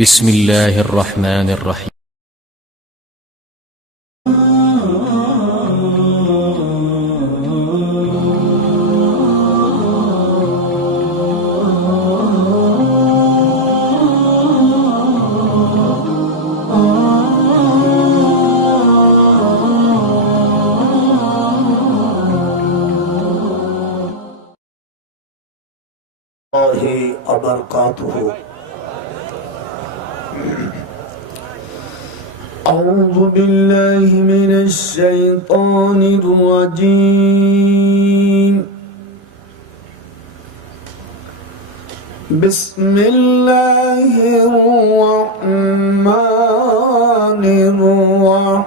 بسم الله الرحمن الرحيم الله وبركاته. أعوذ بالله من الشيطان الرجيم. بسم الله الرحمن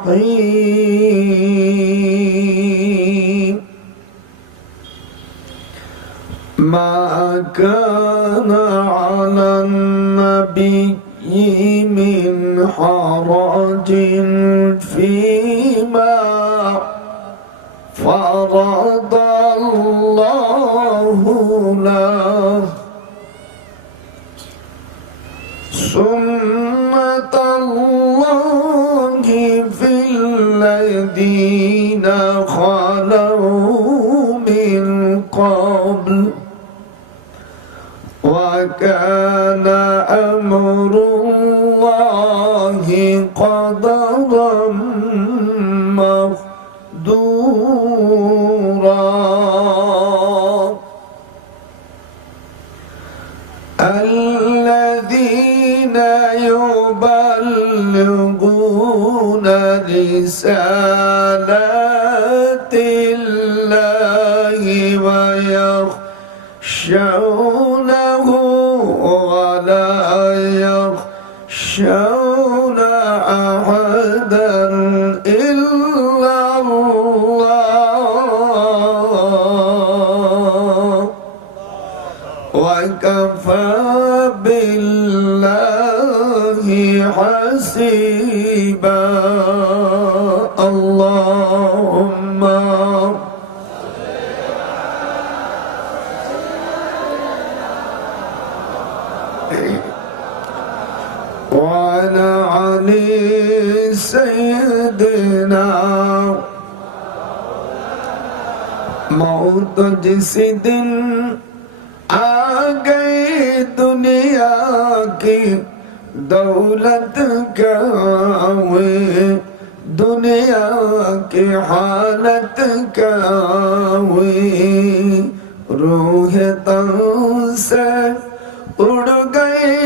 الرحيم. ما كان على النبي من حرج فيما فرض الله له سنة الله في الذين خلوا من قبل وكان أمر الله قدرا مقدورا. الذين يبلغون رسالات الله ويخشونه ولا يخشون أحدا إلا الله وكفى بالله حسيبا. اللهم وعلى علي سيدنا मौत जिस दिन आ गई दुनिया की दौलत क्या हुई दुनिया की हालत क्या हुई रूह तन से उड़ गई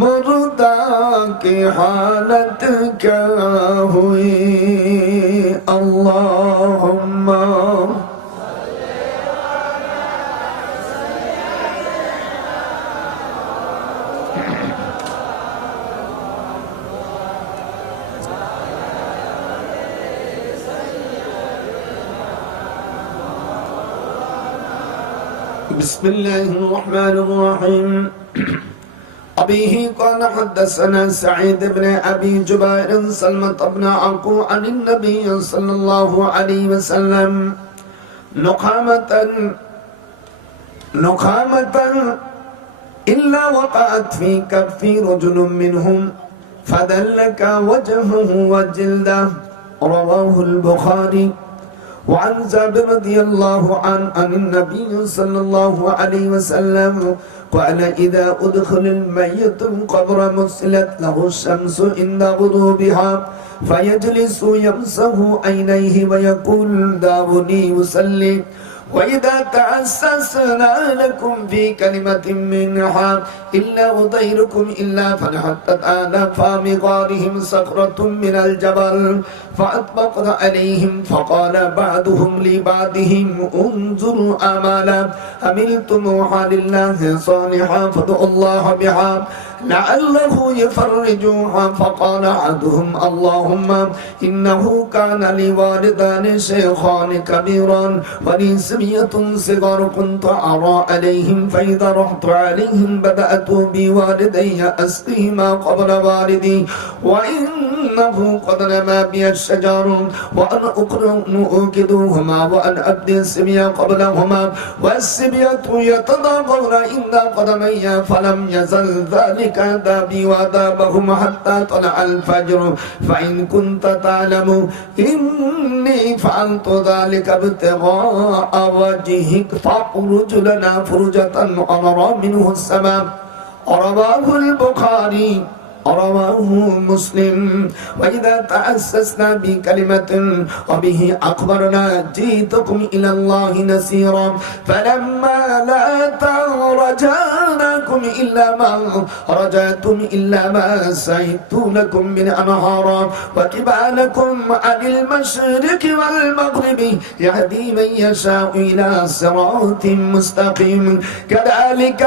मुर्दा की हालत क्या हुई. अल्लाहुम्मा बिस्मिल्लाहिर रहमानिर रहीम. أبيه قال حدثنا سعيد بن أبي جبير سلمة بن عقو عن النبي صلى الله عليه وسلم نخامة إلا وقعت في كف رجل منهم فدلك وجهه وجلده. رواه البخاري. وعن جابر رضي الله عنه عن النبي صلى الله عليه وسلم قال إذا أدخل الميت القبر مسلت له الشمس عند غروبها فيجلس يمسح عينيه ويقول دعوني أصلي وإذا تأسسنا لكم في كلمة منها إلا أطيركم إلا فنحطت آلاف مغارهم صخرة من الجبل فأطبقت عليهم فقال بعضهم لبعضهم انظروا أعمالا عملتموها لله صالحا فادعوا الله بها لعله يفرجوها. فقال أحدهم اللهم إنه كان لي والدان شيخان كبيران ولي سمية صغار كنت أرى عليهم فإذا رحت عليهم بدأت بوالدي أسقيهما قبل والدي وإنه قد نما بي الشجر وأنا أوقدهما وأن أبدي السبيا قبلهما والسبية يتضاغون عند قدمي فلم يزل ذلك دابي ودابهم حتى طلع الفجر فإن كنت تعلم إني فعلت ذلك ابتغاء وجهك فاخرج لنا فرجة أرى منه السماء. رواه البخاري رواه مسلم. وإذا تأسسنا بكلمة وبه أخبرنا جئتكم إلى الله نصيرا فلما لا رجعناكم إلا ما رجعتم إلا ما سعدت لكم من أنهارا وكبالكم عن المشرق والمغرب يهدي من يشاء إلى صراط مستقيم كذلك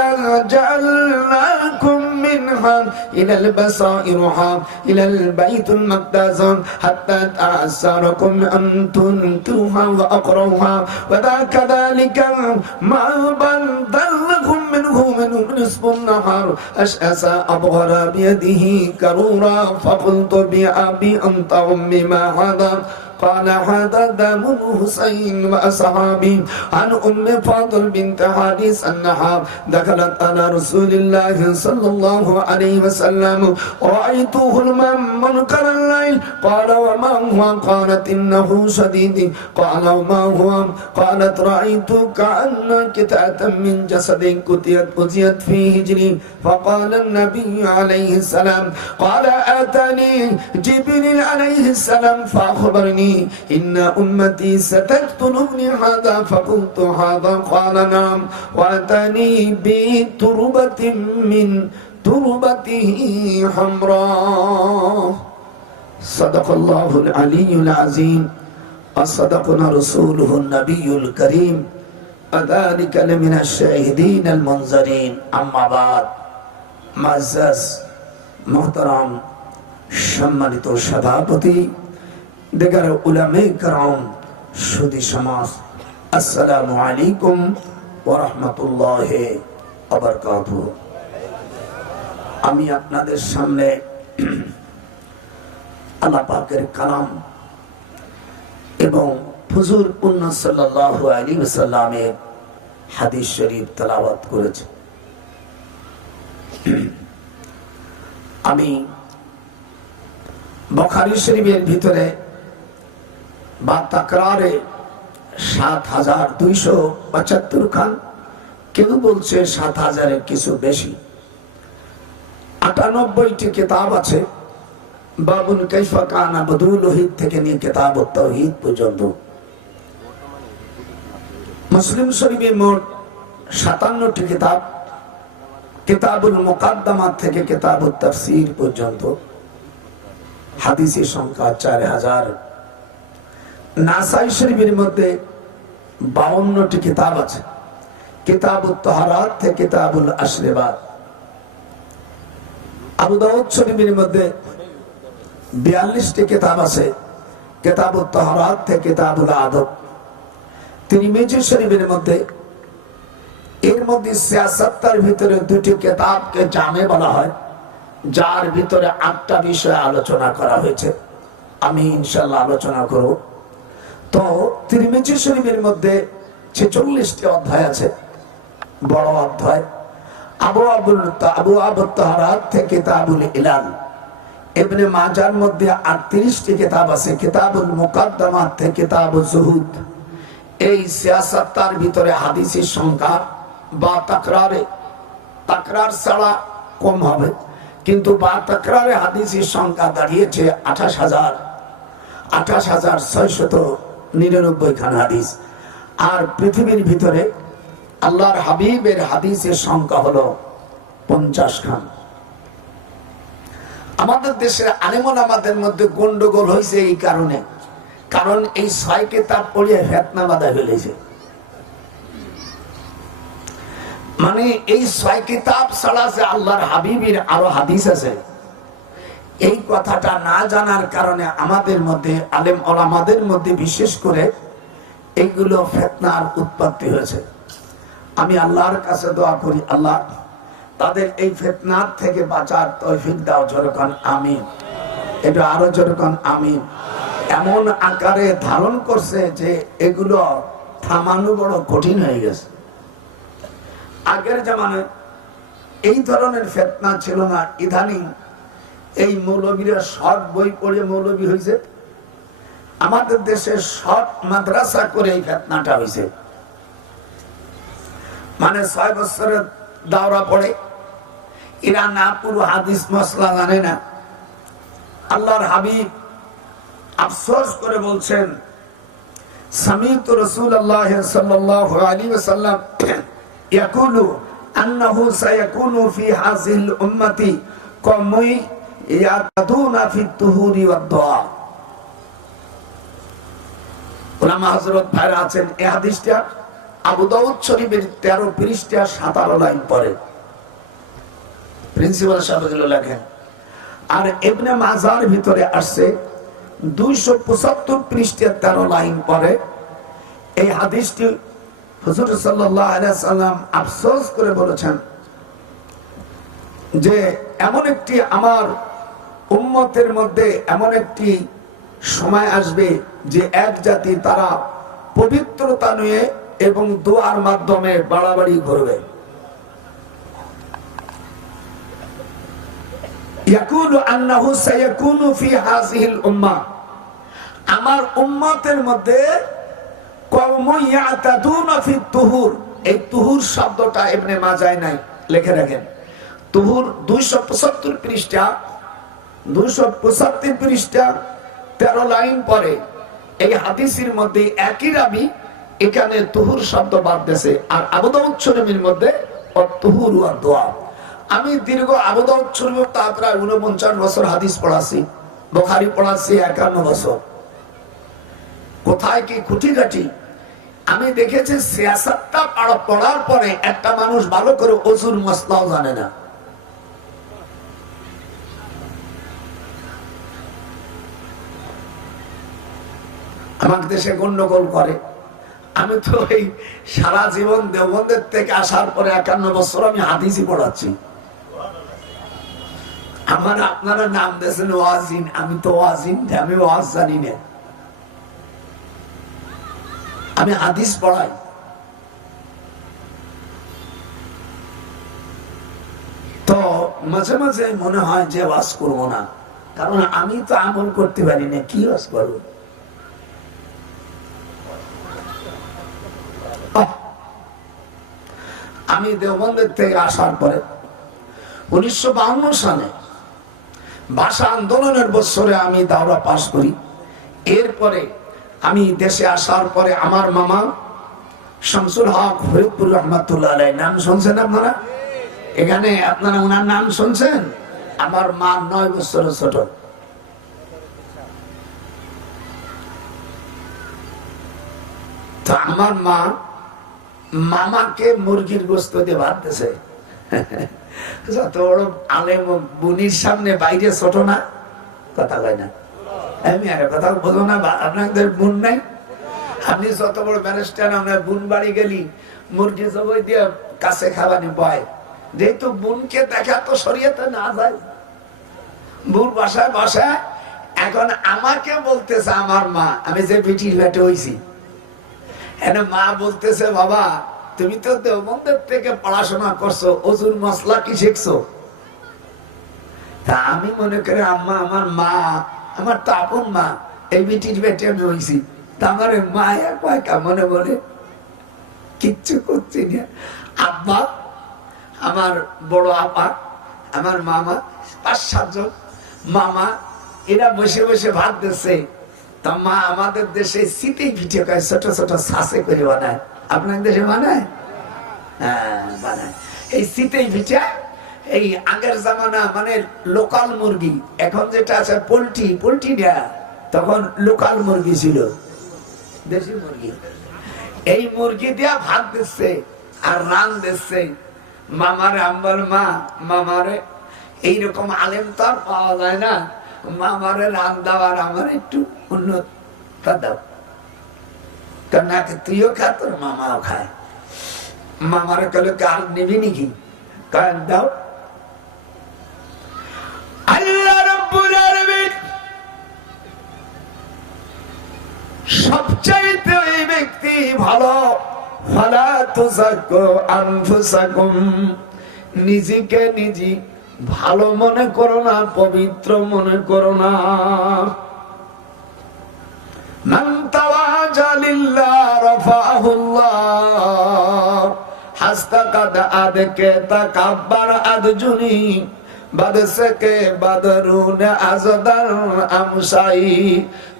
جعلناكم منها إلى البصائرها إلى البيت المقدس حتى تعسركم أن تنكروها وأقروها وذاك ذلك ما بدلكم منه نصف النهار أشأس أبغر بيده كرورا فقلت بأبي أنت أمي ما هذا قال هذا دم حسين وأصحابي. عن أم فاضل بنت حارث أنها دخلت على رسول الله صلى الله عليه وسلم رأيته منكر الليل قال وما هو قالت إنه شديد قال وما هو قالت رأيت كأن قطعة من جسد قطعت في هجري فقال النبي عليه السلام قال أتاني جبريل عليه السلام فأخبرني إن أمتي ستقتلني هذا فقلت هذا قال نعم وأتاني بتربة من تربته حمراء. صدق الله العلي العظيم وصدقنا رسوله النبي الكريم وذلك لمن الشاهدين المنذرين. أما بعد معزز محترم সম্মানিত সভাপতি দেগার উলামায়ে কেরাম সুধী সমাজ আসসালামু আলাইকুম ওয়া রাহমাতুল্লাহি ওয়া বারাকাতুহু। আমি আপনাদের সামনে আল্লাহ পাকের কালাম এবং হুজুর উম্মত সাল্লাল্লাহু আলাইহি ওয়াসাল্লামের হাদিস শরীফ তেলাওয়াত করেছি। আমি বুখারী শরীফের ভিতরে বা তাকরারে ৭,২৭৫ খান, কেউ বলছে ৭,০০০ কিছু বেশি, ৯৮টি কিতাব আছে। বাবুল কাইফা কানা বদরুল ওহীদ থেকে নিয়ে কিতাবুত তাওহীদ পর্যন্ত। মুসলিম শরীফে মোট ৫৭টি কিতাব, কিতাবুল মুকাদ্দামাত থেকে কিতাবুত তাফসীর পর্যন্ত। হাদিসের সংখ্যা ৪,০০০। নাসাই শরীফের মধ্যে ৫২টি কিতাব আছে, কিতাবুত তাহারাত থেকে কিতাবুল আশরিবাত। আবু দাউদ শরীফের মধ্যে ৪২টি কিতাব আছে, কিতাবুত তাহারাত থেকে কিতাবুল আদব। তিরমিজি শরীফের মধ্যে এর মধ্যে সিয়াসাতের ভিতরে ২টি কিতাবকে জামে বলা হয়, যার ভিতরে ৮টা বিষয় আলোচনা করা হয়েছে। আমি ইনশাআল্লাহ আলোচনা করব। তো তিরমিজি শরীফের মধ্যে ৪৬টি অধ্যায় আছে, বড় অধ্যায়। আবু আবু তাহারাত থেকে কিতাবুল ইলাল। ইবনে মাজার মধ্যে ৩৮টি কিতাব আছে, কিতাবুল মুকাদ্দামাত থেকে কিতাবুজ যুহুদ। এই সিয়াসাতের ভিতরে হাদিসের সংখ্যা বা তাকরার ছাড়া কম হবে, কিন্তু বা তাকরারে হাদিসের সংখ্যা দাঁড়িয়েছে ২৮,৬৯৯ খান হাদিস। আর পৃথিবীর ভিতরে আল্লাহর হাবিবের হাদিসের সংখ্যা হলো ৫০ খান। আমাদের দেশের আলেমুলামাদের মধ্যে গন্ডগোল হয়েছে এই কারণে, কারণ এই ৬ কিতাব পড়িয়ে ফিতনা বাঁধা ফেলেছে। মানে এই ৬ কিতাব ছাড়া যে আল্লাহর হাবিবের আরো হাদিস আছে, এই কথাটা না জানার কারণে আমাদের মধ্যে আলেম ওলামাদের মধ্যে বিশেষ করে এইগুলো ফিতনার উৎপত্তি হয়েছে। আমি আল্লাহর কাছে দোয়া করি, আল্লাহ তাদের এই ফিতনার থেকে বাঁচার তৌফিক দাও। যেরকম আমিন, এটা আরো যেরকম আমিন। এমন আকারে ধারণ করছে যে এগুলো থামানো বড় কঠিন হয়ে গেছে। আগের জামানায় এই ধরনের ফিতনা ছিল না। ইদানিং এই মৌলবীরা শর্ট বই পড়ে মৌলবী হয়েছে। আমাদের দেশে শর্ট মাদ্রাসা করে এই ফিতনাটা হয়েছে। মানে 6 বছরের দাওরা পড়ে, এরা না পুরো হাদিস মসলা জানে না। আল্লাহর হাবিব আফসোস করে বলছেন, সামিতু রাসূলুল্লাহ সাল্লাল্লাহু আলাইহি ওয়াসাল্লাম ইয়াকুলু আন্নাহু সায়াকুনু ফি হাযিল উম্মতি কওমুন ইয়াতাদুনা ফি তুহুরি ওয়াদ দুআ। উলামা হযরত ভাইরা আছেন, এই হাদিসটা আবু দাউদ শরীফের 13 পৃষ্ঠা 17 লাইন পড়ে প্রিন্সিপাল সাহেব এগুলো লেখেন। আর ইবনে মাজার ভিতরে আসছে 275 পৃষ্ঠা 13 লাইন পড়ে। এই হাদিসটি হুজুর সাল্লাল্লাহু আলাইহি সাল্লাম আফসোস করে বলেছেন যে এমন একটি আমার উম্মতের মধ্যে এমন একটি সময় আসবে যে এক জাতি তারা পবিত্রতা নিয়ে এবং দোয়ার মাধ্যমে বাড়াবাড়ি করবে। ইয়াকুলু আন্নাহু সায়াকুনু ফি হাযিহিল উম্মাহ, আমার উম্মতের মধ্যে কওমুন ইয়াতাদুনা ফি তুহুর। এই তুহুর শব্দটা ইবনে মাজায় নাই, লিখে রাখেন। তুহুর 275 পৃষ্ঠা 275 পৃষ্ঠা 13 লাইন পরে এই হাদিসের মধ্যে একই রাবী এখানে তুহুর শব্দ বাদ দিয়েছে। আর আবু দাউদ শরীফের মধ্যে তুহুর ওয়া দোয়া। আমি দীর্ঘ আবু দাউদ শরীফ তা প্রায় 49 বছর হাদিস পড়াছি, বুখারী পড়াছি 51 বছর। কোথায় কি খুঁটিনাটি আমি দেখেছি। সিয়াসাতটা পড়ার পরে একটা মানুষ ভালো করে ওযুর মাসলাও জানে না। আমার দেশে গন্ডগোল করে। আমি তো এই সারা জীবন দেওবন্দের থেকে আসার পরে 51 বছর আমি হাদিসই পড়াচ্ছি। আমার আপনারা নাম দিয়েছেন ওয়াজিন, আমি তো ওয়াজিন, আমি ওয়াজ জানি না, আমি হাদিস পড়াই। তো মাঝে মাঝে মনে হয় যে ওয়াজ করবো না, কারণ আমি তো আমল করতে পারি না, কি ওয়াজ করবো। আমি দেওবন্দের থেকে আসার পরে 1952 সালে ভাষা আন্দোলনের বছরে আমি দাওরা পাশ করি। এরপরে আমি দেশে আসার পরে আমার মামা শামসুল হক ফরিদপুর রহমাতুল্লাহ আলাইহি, নাম শুনছেন আপনারা? এখানে আপনারা ওনার নাম শুনছেন? আমার মা 9 বছরের ছোট। তো আমার মা মামাকে মুরগির গোস্ত দিয়ে ভাত দিয়েছে। যত বড় আলেম বুনির সামনে বাইরে ছোট না, কথা কয় না। আমি আর কথা বলবো না, আপনাদের বোন নাই? আপনি যত বড় ব্যারিস্টার, আমরা বোন বাড়ি গেলি মুরগি জবাই দিয়ে কাছে খাওয়ানি বয়, যেহেতু বোনকে দেখা তো শরীয়তে না যায়। বোন বাসায় বাসায় এখন আমাকে বলতেছে আমার মা, আমি যে পিঠির ভেটে হয়েছি, মা বলতেছে বাবা তুমি তো দেওবন্দের থেকে পড়াশোনা করছো, ওযুর মসলা কি শিখছো? তা আমি মনে করি আম্মা আমার মা, আমার তো আপন মা, এই বিটির বেটে আমি হয়েছি। তা আমার মায়া কয়কা মনে বলে কিচ্ছু করছি না। আব্বা, আমার বড় আপা, আমার মামা, 5-7 জন মামা, এরা বসে বসে ভাত দিচ্ছে। তা মা আমাদের দেশে শীতেই পিঠে খায়, ছোট ছোট ছাঁচে করে বানায়। আপনার দেশে বানায়? হ্যাঁ বানায়। এই শীতেই পিঠা, এই আগের জামানা মানে লোকাল মুরগি, এখন যেটা আছে পোল্ট্রি, পোল্ট্রি দেয়া, তখন লোকাল মুরগি ছিল, দেশি মুরগি। এই মুরগি দিয়া ভাত দিচ্ছে আর রান দিচ্ছে। মামারে আম্বার মা, মামারে এইরকম আলেম তো আর পাওয়া যায় না, মামারে রান দাও আর আমার একটু উন্নত দাও। নাকি তুইও খা, তোর মামাও খায়। মামার কালে কার নিবি নাকি? কান দাও। আল্লাহ রাব্বুল আলামিন সবচাইতে ওই ব্যক্তি ভালো, ফালা তুযাক্কু আনফুসাকুম, নিজেকে নিজে ভালো মনে করো না, পবিত্র মনে করো না। মান তাওয়াজা লিল্লাহ রাফাহুল্লাহ, হাস্তাকাদ আদকে তাকাব্বার আদজুনি বাদসকে বাদরুন আজদার আমসাই,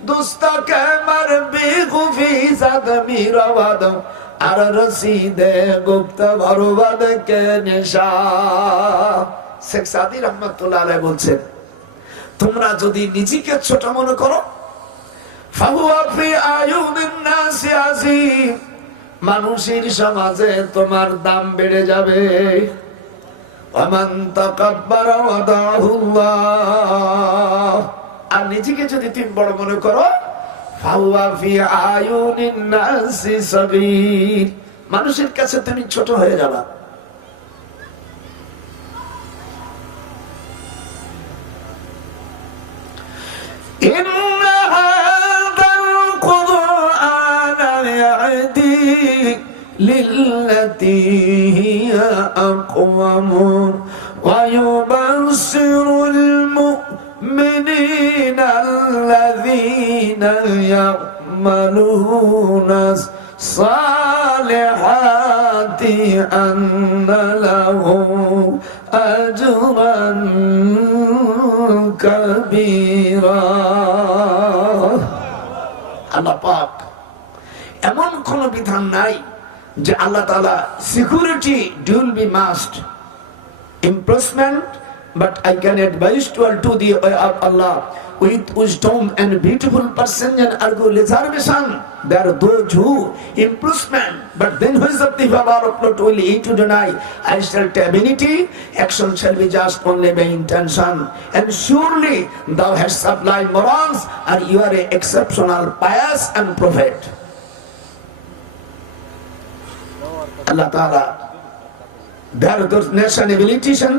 দুস্তাকে মারবি খুফি সাদমি রওয়াদ আর রসিদে গুপ্ত বরবাদ কে নিশা। শেখ সাদি রহমাতুল্লাহ আলাইহি বলছেন, তোমরা যদি নিজেকে ছোট মনে করো, ফাহুয়া ফি আয়ুনিন নাসি আযীম, মানুষের সমাজে তোমার দাম বেড়ে যাবে। ওয়ামান তাকাব্বারা ওয়াদাহুল্লাহ, আর নিজেকে যদি তুমি বড় মনে করো, ফাহুয়া ফি আয়ুনিন নাসি সাগীর, মানুষের কাছে তুমি ছোট হয়ে যাবা। ইন্না হাযাল কুরআনা ইয়াহদি লিল্লাতী হিয়া আকওয়াম ওয়া ইউবাশশিরুল মুমিনিনা আল্লাযীনা ইয়া'মালুনা সালিহাতি আন্না লাহুম আজরান কাবীরা। আল্লাহ পাক এমন কোন বিধান নাই যে আল্লাহ তাআলা security will be must imprisonment, but I can advise to all to the way of Allah with wisdom and beautiful perception and argue reservation. There are those who imprisonment, but then who is of the power of not will eat to deny. I shall divinity, action shall be just only by intention. And surely thou hast sublime morals, and you are an exceptional pious and prophet. Allah Ta'ala, there are those nation abilitation,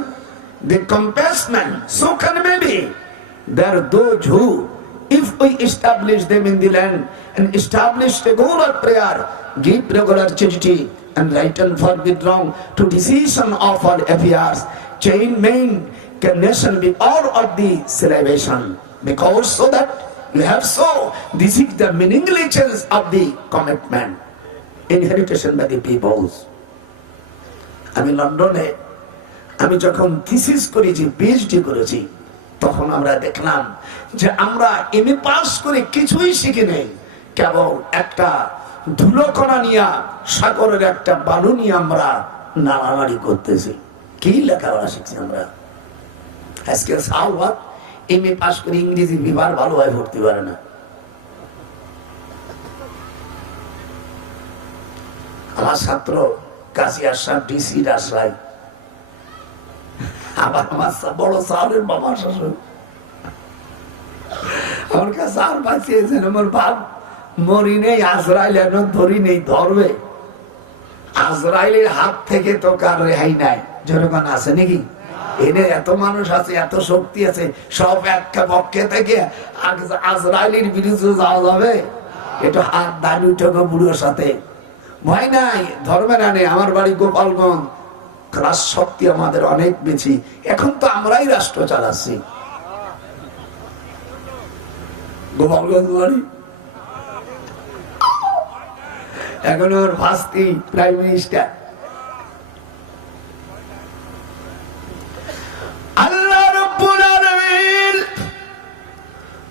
the compassion, so can maybe. There are those who, if we establish them in the land and establish regular prayer, give regular charity and right and forbid wrong to decision of all affairs, chain main can nation be all of the celebration. Because so that you have so, this is the meaningless change of the commitment, inheritation by the peoples. আমি লন্ডনে আমি যখন thesis করেছি, PhD করেছি, তখন আমরা দেখলাম যে আমরা এমএ পাস করে কিছুই শিখি নেই, কেবল একটা ধুলোকণা নিয়ে, সাগরের একটা বালু নিয়ে আমরা নাড়ানাড়ি করতেছি। কি লেখাপড়া শিখছি আমরা? আজকে সালবাদ এমএ পাস করে ইংরেজি বিভাগ ভালোভাবে পড়তে পারে না। আমার ছাত্র কাজী আশরাফ ডিসি রাজশাহী, আবার আমার বড় সাহেবের বাবা শ্বশুর আমার কাছে আর বাঁচিয়েছেন। আমার বাপ মরি নেই, আজরাইল এখন ধরি নেই, ধরবে। আজরাইলের হাত থেকে তো কার রেহাই নাই, জনগণ আছে নাকি? এনে এত মানুষ আছে, এত শক্তি আছে, সব একটা পক্ষে থেকে আজরাইলের বিরুদ্ধে যাওয়া যাবে? এটা হাত দাঁড়ি উঠে বুড়োর সাথে ভয় নাই, ধর্মে না নেই। আমার বাড়ি গোপালগঞ্জ, রাজ শক্তি আমাদের অনেক বেশি। এখন তো আমরাই রাষ্ট্র চালাচ্ছি। গোপালগঞ্জ বাড়ি, এখন ওর ভাস্তি প্রাইম মিনিস্টার। আল্লাহ রাব্বুল আলামিন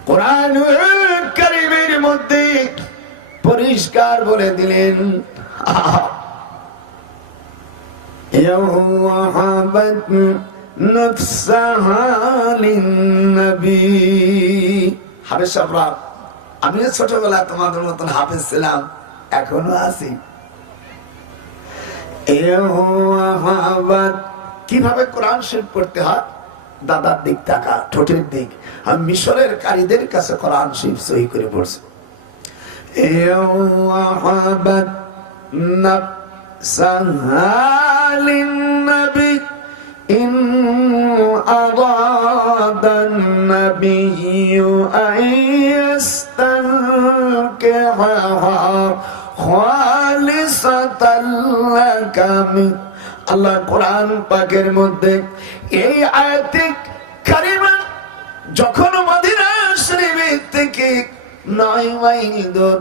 কোরআনুল কারীমের মধ্যে পরিষ্কার বলে দিলেন, وهبت نفسها للنبي। হাফেজ সাহেবরা, আমিও ছোটবেলায় তোমাদের মতন হাফেজ ছিলাম, এখনো আছি। কিভাবে কোরআন শরীফ পড়তে হয়? দাদার দিক তাকা, ঠোঁটের দিক। আমি মিশরের কারীদের কাছে কোরআন শরীফ সহি করে পড়ছি। وهبت نفسها للنبي إن أراد النبي أن يستنكحها خالصة لك من আল্লাহ কোরআন পাকের মধ্যে এই আয়াতে কারিমা যখন মদিনা শরীফ থেকে 9 মাইল দূর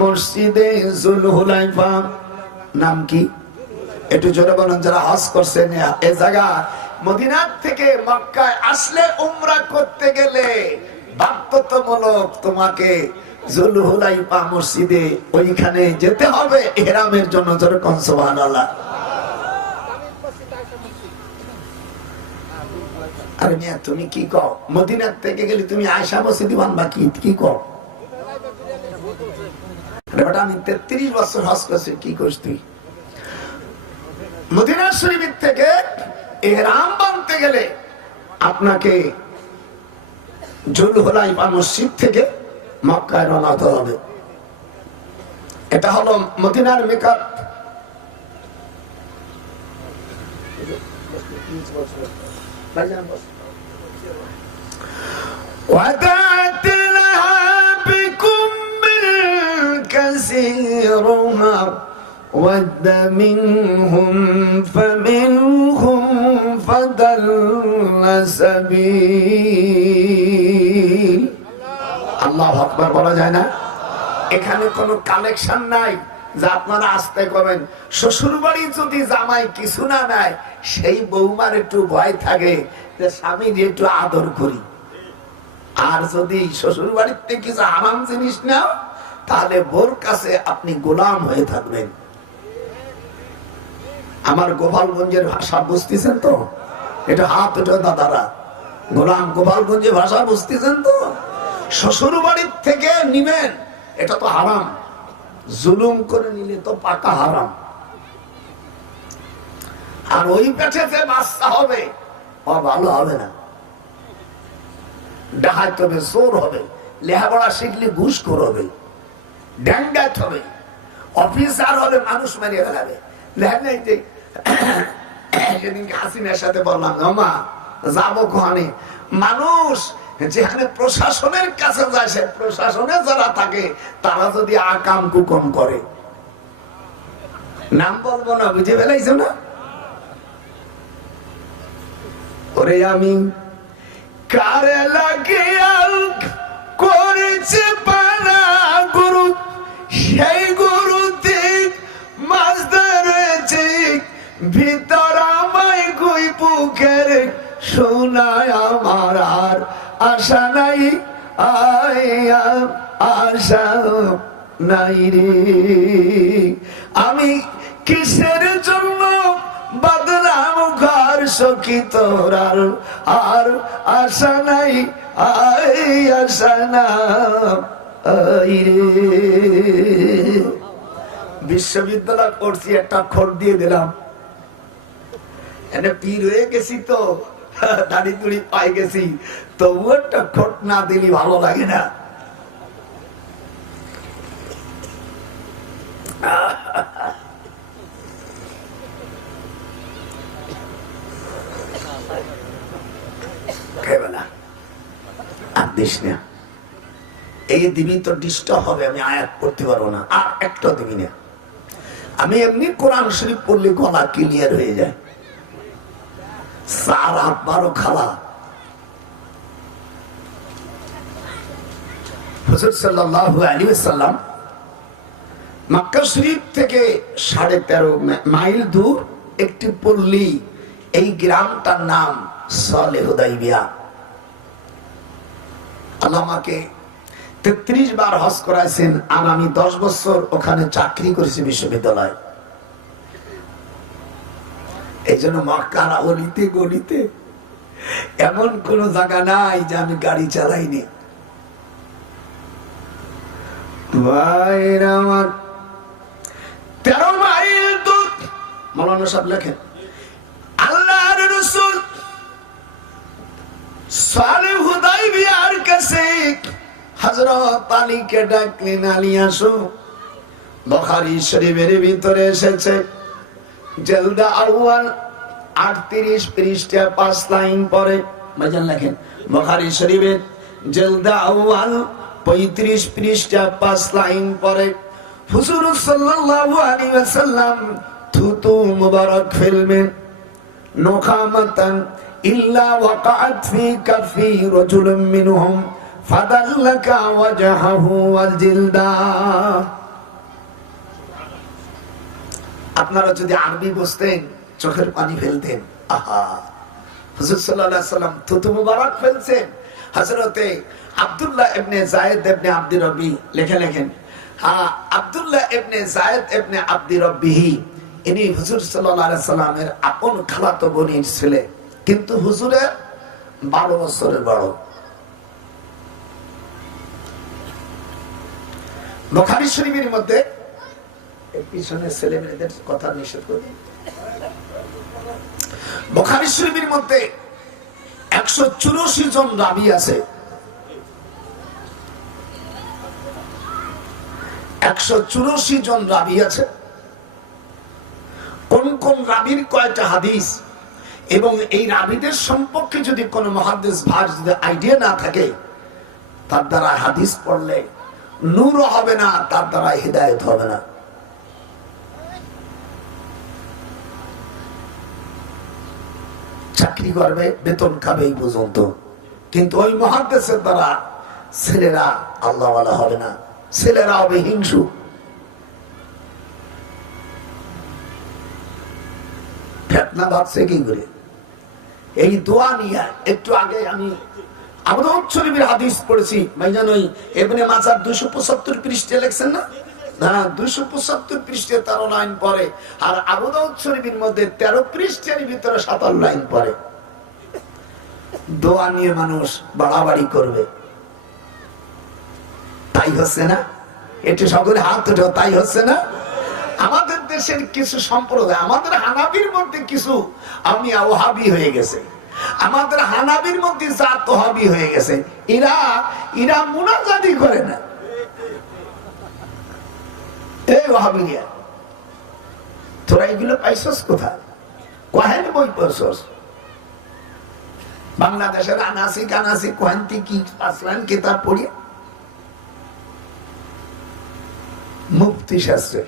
মসজিদে জুলহুলাইফা, নাম কি একটু জোরে বলেন যারা হজ করছেন, এই জায়গা মদিনা থেকে মক্কায় আসলে উমরা করতে গেলে বাধ্যতামূলক তোমাকে জুলহুলাইফা মসজিদে ওইখানে যেতে হবে ইহরামের জন্য। জোরে কোন সুবহানাল্লাহ। আরে মিয়া তুমি কি কও, মদিনা থেকে গেলে তুমি আয়েশা মসজিদে বানবা কি কও? আমি 33 বছর হজ করছি, কি করিস তুই? মদিনা শরীফ থেকে ইহরাম বানতে গেলে আপনাকে জুলহুলাইফা মসজিদ থেকে মক্কায় রওনা হতে হবে। এটা হলো মদিনার মিকাত। وَتَعْتِلَهَا بِكُمْ كَثِيرُهَا وَدَّ مِنْهُمْ فَمِنْهُمْ فَضَلَّ سَبِيلٌ। আল্লাহু আকবার বলা যায় না? এখানে কোনো কালেকশন নাই যে আপনারা আসতে করবেন। শ্বশুর বাড়ি যদি জামাই কিছু না নেয়, সেই বৌমার একটু ভয় থাকে যে স্বামী একটু আদর করি। আর যদি শ্বশুর বাড়িতে কিছু হারাম জিনিস নাও, তাহলে বোর কাছে আপনি গোলাম হয়ে থাকবেন। আমার গোপালগঞ্জের ভাষা বুঝতেছেন তো? এটা হাত উঠে দাদারা, গোলাম গোপালগঞ্জের ভাষা বুঝতেছেন তো? শ্বশুর বাড়ির থেকে নিবেন, এটা তো হারাম। জুলুম করে নিলে তো পাকা হারাম। আর ওই পেটে যে বাচ্চা হবে ও ভালো হবে না, ডাহাত হবে, চোর হবে, লেখাপড়া শিখলে ঘুষখোর হবে, ড্যাঙ্গাত হবে, অফিসার হবে, মানুষ মারিয়ে ফেলাবে। সেদিনকে হাসিনার সাথে বললাম, মা যাবো কোহানে, মানুষ যেখানে প্রশাসনের কাছে যায়, সে প্রশাসনে যারা থাকে তারা যদি আকাম কুকম করে, নাম বলবো না, বুঝে ফেলাইছো না? ওরে আমি কারে লাগিয়াল করেছে পানা গুরু, সেই গুরুতে মাছ ধরেছে ভিতর আমায় গুই বুকের শোনায় আমার আর আশা নাই, আশা নাই রে। আমি কিসের জন্য বদলাম ঘর সখী তোর আর আশা নাই, আশা নাই রে। বিশ্ববিদ্যালয় করছি, একটা খোর দিয়ে দিলাম, এনে পীর হয়ে গেছি তো দাড়ি দুড়ি পাই গেছি, তবু একটা খোট না দিলি ভালো লাগে না। এই দিবি তো ডিস্টার্ব হবে, আমি আয়াত পড়তে পারবো না, আর একটা দিবি না। আমি এমনি কোরআন শরীফ পড়লে গলা ক্লিয়ার হয়ে যায়, 4 হাত 12 খালা। হুজুর সাল্লাল্লাহু আলাইহি ওয়াসাল্লাম মক্কা শরীফ থেকে 13.5 মাইল দূর একটি পল্লী, এই গ্রামটার নাম সালে হুদাইবিয়া। আল্লাহ আমাকে 33 বার হজ করাইছেন, আর আমি 10 বছর ওখানে চাকরি করেছি বিশ্ববিদ্যালয়। এই জন্য মক্কার অলিতে গলিতে এমন কোন জায়গা নাই যে আমি গাড়ি চালাইনি। ভাইরা আমার 13 মাইল দূর, মৌলানা সাহেব লেখেন, আল্লাহর রাসূল সালে হুদাইবিয়ার কাছে হযরত আলীকে ডাকলেন, আলী আসো। বুখারী শরীফের ভিতরে এসেছে জলদা আউয়াল 38 পৃষ্ঠা 5 লাইন পরে ভাইজান লেখেন। বুখারী শরীফের জলদা আউয়াল 35 পৃষ্ঠা 5 লাইন পরে হুজুর সাল্লাল্লাহু আলাইহি ওয়াসাল্লাম থুতু মুবারক ফেলবেন। নুখামাতান ইল্লা ওয়াকাআত ফি কাফি রাজুলিন মিনহুম ফাদাল্লাকা ওয়াজহাহু ওয়াল জিলদা। আপনারা যদি আরবি বুঝতেন চোখের পানি ফেলতেন। আহা, হুজুর সাল্লাল্লাহু আলাইহি ওয়াসাল্লাম থুতু মুবারক ফেলছেন। হযরতে আব্দুল্লাহ ইবনে যায়েদ ইবনে আব্দি রব্বি লেখেন আব্দুল্লাহ ইবনে যায়েদ ইবনে আব্দি রব্বিহি ইনি হুজুর সাল্লাল্লাহু আলাইহি ওয়াসাল্লামের আপন খালাতো বোনের ছেলে, কিন্তু হুজুরের 12 বছরের বড়। বুখারী শরীফের মধ্যে পিছনে ছেলেমেয়েদের কথা নিষেধ করে দিন। বুখারী শরীফের মধ্যে 184 জন রাবী আছে। 184 জন রাবী আছে। কোন কোন রাবীর কয়টা হাদিস এবং এই রাবীদের সম্পর্কে যদি কোন মুহাদ্দিস ভাই যদি আইডিয়া না থাকে, তার দ্বারা হাদিস পড়লে নূর হবে না, তার দ্বারা হিদায়াত হবে না। চাকরি করবে, বেতন খাবে এই পর্যন্ত, কিন্তু ওই মুহাদ্দিসের দ্বারা ছেলেরা আল্লাহওয়ালা হবে না, ছেলেরা হবে হিংসু। ফেতনা বাঁধছে কি করে? এই দোয়া নিয়ে একটু আগে আমি আবু দাউদ শরীফের হাদিস পড়েছি ভাইজান, ওই ইবনে মাজাহ 275 পৃষ্ঠা লেখছেন না? হ্যাঁ, 275 পৃষ্ঠা 13 লাইন পরে, আর আবু দাউদ শরীফের মধ্যে 13 পৃষ্ঠার ভিতরে 57 লাইন পরে। দোয়া নিয়ে মানুষ বাড়াবাড়ি করবে, তাই হচ্ছে না? একটু সকলে হাত উঠো, তাই হচ্ছে না? আমাদের দেশের কিছু সম্প্রদায়, আমাদের হানাবির মধ্যে কিছু আমি ওহাবি হয়ে গেছে, আমাদের হানাবির মধ্যে জাত ওহাবি হয়ে গেছে। এরা মুনাজাতি করে না। এই ওহাবিরা তোরা এগুলো পাইছস কোথায়? কোহেন বই পড়ছস? বাংলাদেশের আনাসি কানাসি কোহেন্তি কি পাঁচলান কিতাব পড়িয়া মুফতি শাস্ত্রে,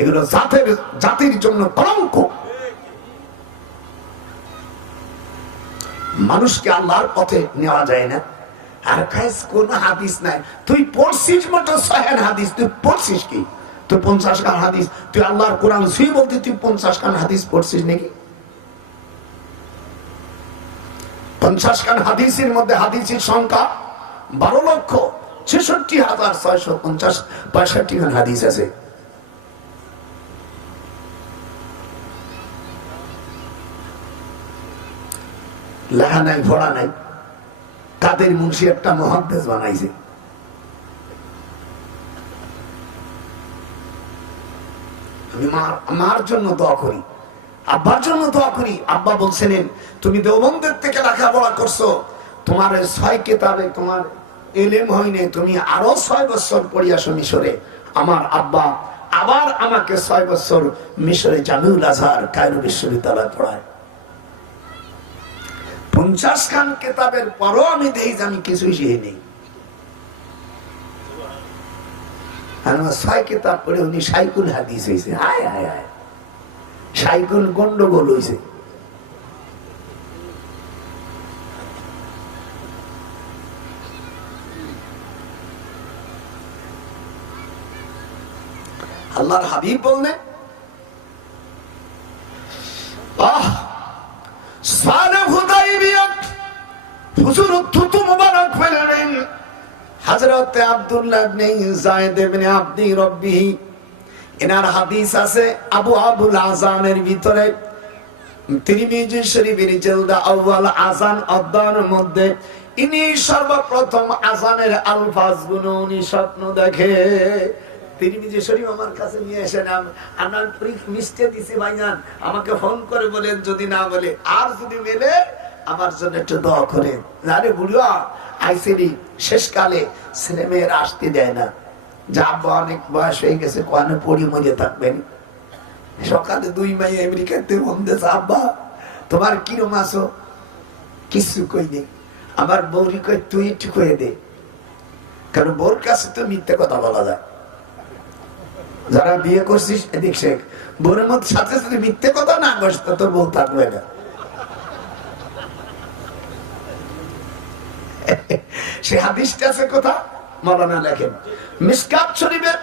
এগুলো জাতির জন্য কলঙ্ক। মানুষকে আল্লাহর পথে নেওয়া যায় না। আর কোন হাদিস নাই, তুই পড়ছিস মতো সহিহ হাদিস, তুই পড়ছিস কি? তুই 50 খান হাদিস, তুই আল্লাহর কোরআন সুই বলতে তুই 50 খান হাদিস পড়ছিস নাকি? 50 খান হাদিসের মধ্যে হাদিসের সংখ্যা 12,66,650 খান হাদিস আছে। লেখা নাই, পড়া নাই। কাদের মুন্সি একটা মুহাদ্দিস বানাইছে। আমি মার জন্য দোয়া করি, আব্বার জন্য দোয়া করি। আব্বা বলছিলেন, তুমি দেওবন্দের থেকে লেখাপড়া করছো, তোমার 6 কিতাবে তোমার ইলম হয়নি, তুমি আরো 6 বছর পড়ি আসো মিশরে। আমার আব্বা আবার আমাকে 6 বছর মিশরে জামিউল আজহার কায়রো বিশ্ববিদ্যালয় পড়ায়। 50 খান কিতাবের পরও আমি দেখি যে আমি কিছুই শিখি নেই। আমার 6 কিতাব পড়ে উনি সাইকুল হাদিস হয়েছে। হায় হায় হায়, সাইকুল গন্ডগোল হয়েছে। আল্লাহর হাবিব বললেন, হুজুর থুতু মুবারক ফেললেন। হযরত আব্দুল্লাহ ইবনে যায়েদ ইবনে আব্দি রব্বিহি, এনার হাদিস আছে আবু আবুল আযানের ভিতরে, তিরমিজি শরীফের জলদা আউয়াল আযান অধ্যায়ের মধ্যে ইনি সর্বপ্রথম আযানের আলফাজগুলো উনি স্বপ্ন দেখে। তিরমিজি শরীফ আমার কাছে নিয়ে এসে নাম আমার মিষ্টি দিছি ভাইজান, আমাকে ফোন করে বলেন, যদি না বলে আর যদি মেলে আমার জন্য একটু দোয়া করেন। আরে বুড়া, আইসিডি শেষকালে ছেলেমেয়েরা আসতে দেয় না, যা আব্বা অনেক বয়স হয়ে গেছে, কোয়ানে পড়ি মরে থাকবেন। সকালে 2 মাই আমেরিকাতে বন্ধেছে, আব্বা তোমার কিরম আছো? কিছু কই নেই। আমার বৌরি কই তুই একটু কয়ে দে, কারণ বোর কাছে তো মিথ্যে কথা বলা যায়। যারা বিয়ে করছিস এদিক শেখ, বোনের মধ্যে সাথে সাথে মিথ্যে কথা না করিস তো তোর বউ থাকবে না। সে হাদিসটা আছে কোথা মাওলানা লেখেন মিশকাত শরীফের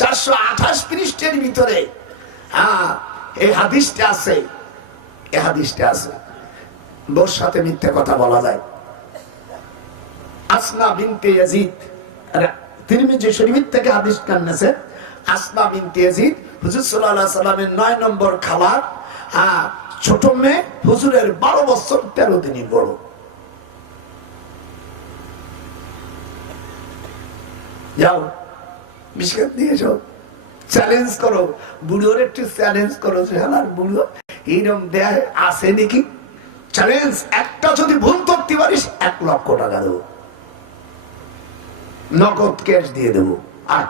428 পৃষ্ঠার ভিতরে। এই হাদিসটা আছে, এই হাদিসটা আছে, বোর সাথে মিথ্যে কথা বলা যায়। আসমা বিনতে ইয়াজিদ তিরমিজি শরীফ থেকে হাদিস কান্নেছে। আসমা বিনতে ইয়াজিদ হুজুর সাল্লাল্লাহু আলাইহি সাল্লামের 9 নম্বর খালা, ছোট মেয়ে, হুজুরের 12 বছর 13 দিনের বড়। যাও মিশকাত নিয়ে যাও, চ্যালেঞ্জ করো, বুড়োর একটু চ্যালেঞ্জ করো যে আমার বুড়ো এইরকম দেয় আছে নাকি। চ্যালেঞ্জ, একটা যদি ভুল করতে পারিস 1 লক্ষ টাকা দেবো, নগদ ক্যাশ দিয়ে দেবো। আর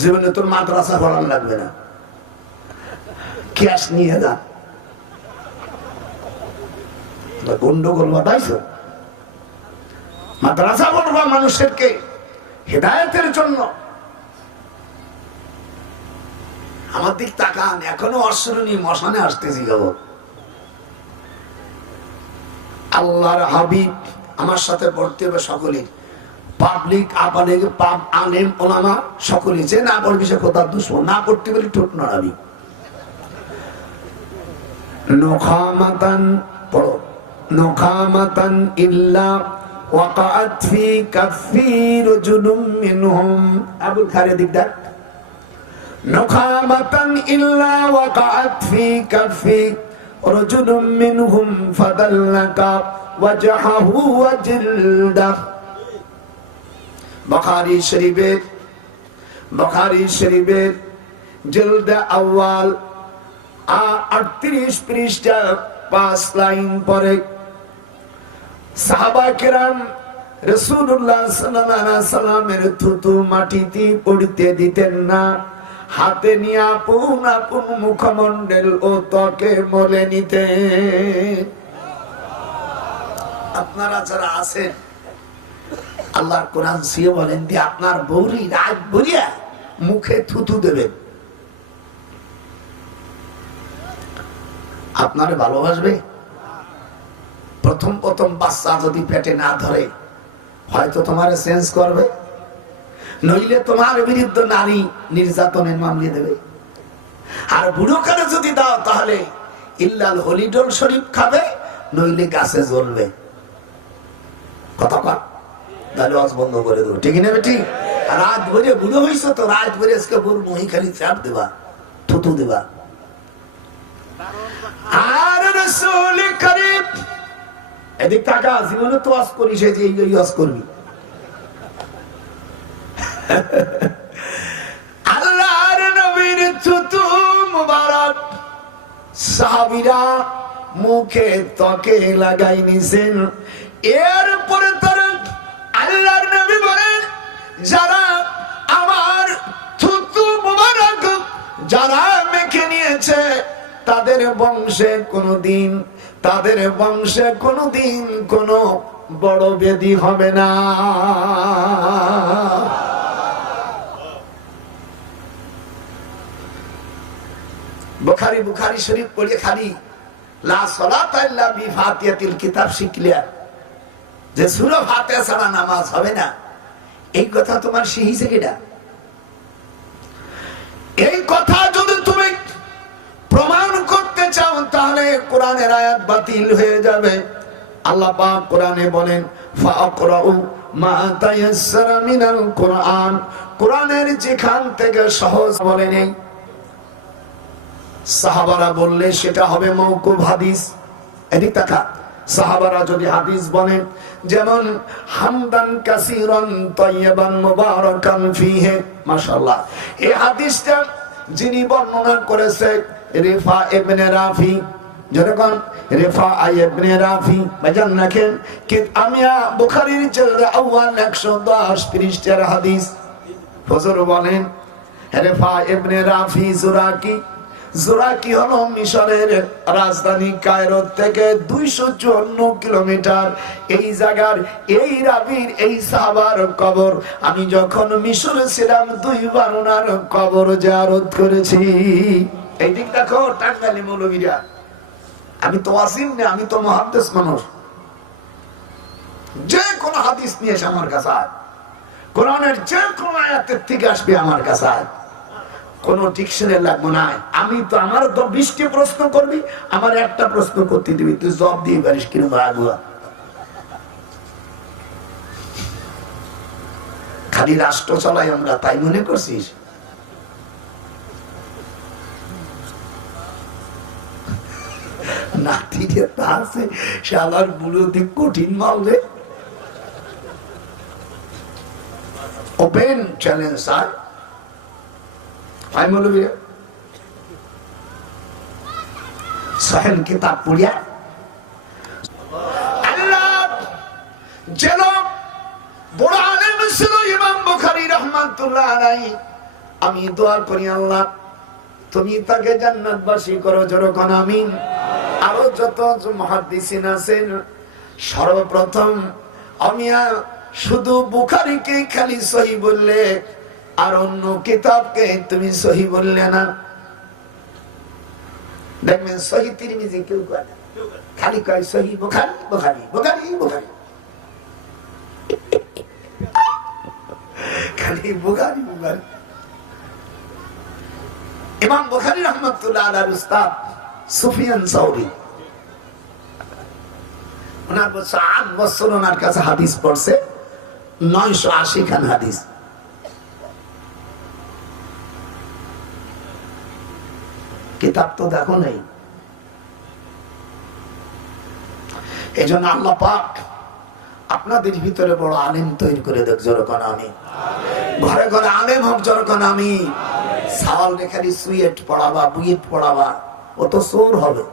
জীবনে তোর মাদ্রাসা পড়ান লাগবে না, ক্যাশ নিয়ে যা। গন্ডগোল বাতাইছো, মাদ্রাসা পড়বা মানুষেরকে হেদায়েতের জন্য। আমার দিক তাকান, এখনো অশ্রনী মশানে আসতেছি খবর। আল্লাহর হাবিব আমার সাথে পড়তে হবে সকলেই, পাবলিক আপালিক পাপ আলেম ওলামা সকলেই। যে না পড়বি সে কোথার দুশ্মন, না পড়তে বলি ঠোঁট নড়াবি। নখামাতান পড়ো, নখামাতান ইল্লা ওয়াকাআত ফি কাফি রাজুলুম মিনহুম। আবুল খারে দিক দেখ, নখামাতান ইল্লা ওয়াকাআত ফি কাফি রাজুলুম মিনহুম ফাদাল্লাকা ওয়াজহাহু ওয়া জিলদাহ। বুখারী শরীফের জিলদে আউয়াল 38 পৃষ্ঠা 5 লাইন পরে সাহাবা কেরাম রাসূলুল্লাহ সাল্লাল্লাহু আলাইহি সাল্লামের থুতু মাটিতে পড়তে দিতেন না, হাতে নিয়ে আপন আপন মুখমণ্ডল ও ত্বকে মলে নিতেন। আপনারা যারা আছেন আল্লাহর কোরআন সিয়ে বলেন যে আপনার বৌরি রাত ভরিয়া মুখে থুতু দেবেন, আপনারে ভালোবাসবে? প্রথম বাচ্চা যদি পেটে না ধরে হয়তো তোমারে চেঞ্জ করবে, নইলে তোমার বিরুদ্ধে নারী নির্যাতনের মামলা দেবে। আর বুড়ো কালে যদি দাও তাহলে ইল্লাল হলিডল শরীফ খাবে, নইলে গাছে জ্বলবে। কথা কর, তাহলে আজ বন্ধ করে দেবো, ঠিক না বেটি? রাত ভরে বুড়ো হইছো তো, রাত ভরে আজকে বুড়ো মহি খালি চাপ দেবা, থুতু দেবা। আর রাসূল করিম এদিক টাকা জীবনে তো আজ করি, সে যে আজ করবি। আল্লাহর নবীর থুতু মুবারক সাহাবীরা মুখে ত্বকে লাগাই নিছেন। এরপরে তারা আল্লাহর নবী বলেন, যারা আমার থুতু মুবারক যারা মেখে নিয়েছে তাদের বংশে কোনদিন কোনো বড় ব্যাধি হবে না। বুখারী শরীফ পড়ে খালি লা সালাতা ইল্লা বিফাতিহাতিল কিতাব শিখলিয়া, যে সূরা ফাতিহা ছাড়া নামাজ হবে না, এই কথা তোমার শিখিয়েছে কিনা? এই কথা যদি তুমি প্রমাণ করতে চাও তাহলে কোরআনের আয়াত বাতিল হয়ে যাবে। আল্লাহ পাক কোরআনে বলেন, ফাকরাউ মা তায়াসসারা মিনাল কোরআন, কোরআনের যেখান থেকে সহজ বলে নেই। সাহাবারা বললে সেটা হবে মওকুফ হাদিস। এদিক তাকা, সাহাবারা যদি হাদিস বলেন, যেমন হামদান কাসীরান তাইয়্যিবান মুবারাকান ফীহি, মাশাআল্লাহ, এই হাদিসটা যিনি বর্ণনা করেছে রিফা ইবনে রাফি যখন রেফা ইবনে রাফি বাজান রাখেন কি আমিয়া বুখারীর জলদ আউয়াল 110 পৃষ্ঠার হাদিস। হুজুর বলেন রেফা ইবনে রাফি জুরাকি হলো মিশরের রাজধানী কায়রো থেকে 254 কিলোমিটার। এই জায়গার এই রাবির এই সাহাবার কবর আমি যখন মিশরে ছিলাম 2 বার ওনার কবর জিয়ারত করেছি। এই দিক দেখো টাঙ্গাইলে মৌলভীরা, আমি তো ওয়াসিম না, আমি তো মুহাদ্দিস মানুষ। যে কোন হাদিস নিয়ে এসে আমার কাছে আয়, কোরআনের যে কোন আয়াতের থেকে আসবে আমার কাছে আয়, কোন ডিকশনারি লাগবে না। আমি তো আমার 20টি প্রশ্ন করবি, আমার একটা প্রশ্ন করতে দিবি, তুই জবাব দিয়ে পারিস কিরকম আগুয়া। খালি রাষ্ট্র চালাই আমরা, তাই মনে করছিস? নাতিকে তা আছে শালার বুড়োতে কঠিন মারলে। ওপেন চ্যালেঞ্জ স্যার, আমি বলবি সাহেব কিতাব পড়িয়া আল্লাহ যেন বড় আলেম ছিল ইমাম বুখারী রাহমাতুল্লাহ আলাইহি। আমি দোয়া করি আল্লাহ তুমি তাকে জান্নাতবাসী করো, যেরকম আমিন। আরো যত মুহাদ্দিসিন আছেন, সর্বপ্রথম আমি শুধু বুখারীকে খালি সহিহ বললে, আর অন্য কিতাবকে তুমি সহিহ বললে না। দেখবেন সহিহ তিরমিজি কেউ কয় না, খালি কয় সহিহ বুখারী বুখারী বুখারী বুখারী, খালি বুখারী বুখারী। ইমাম বুখারী রাহমাতুল্লাহ আলাইহির উস্তাদ সুফিয়ান সাউরি, ওনার 8 বছর ওনার কাছে হাদিস পড়ছে, 980 খান হাদিস। কিতাব তো দেখো নাই। এই জন্য আল্লাহ পাক আপনাদের ভিতরে বড় আলেম তৈরি করে দেখ, যেরকম আমি ঘরে ঘরে আলেম হোক, যেরকম আমি সাওয়াল রেখারি সুয়েট পড়াবা বুয়েট পড়াবা, ও তো চোর হবে।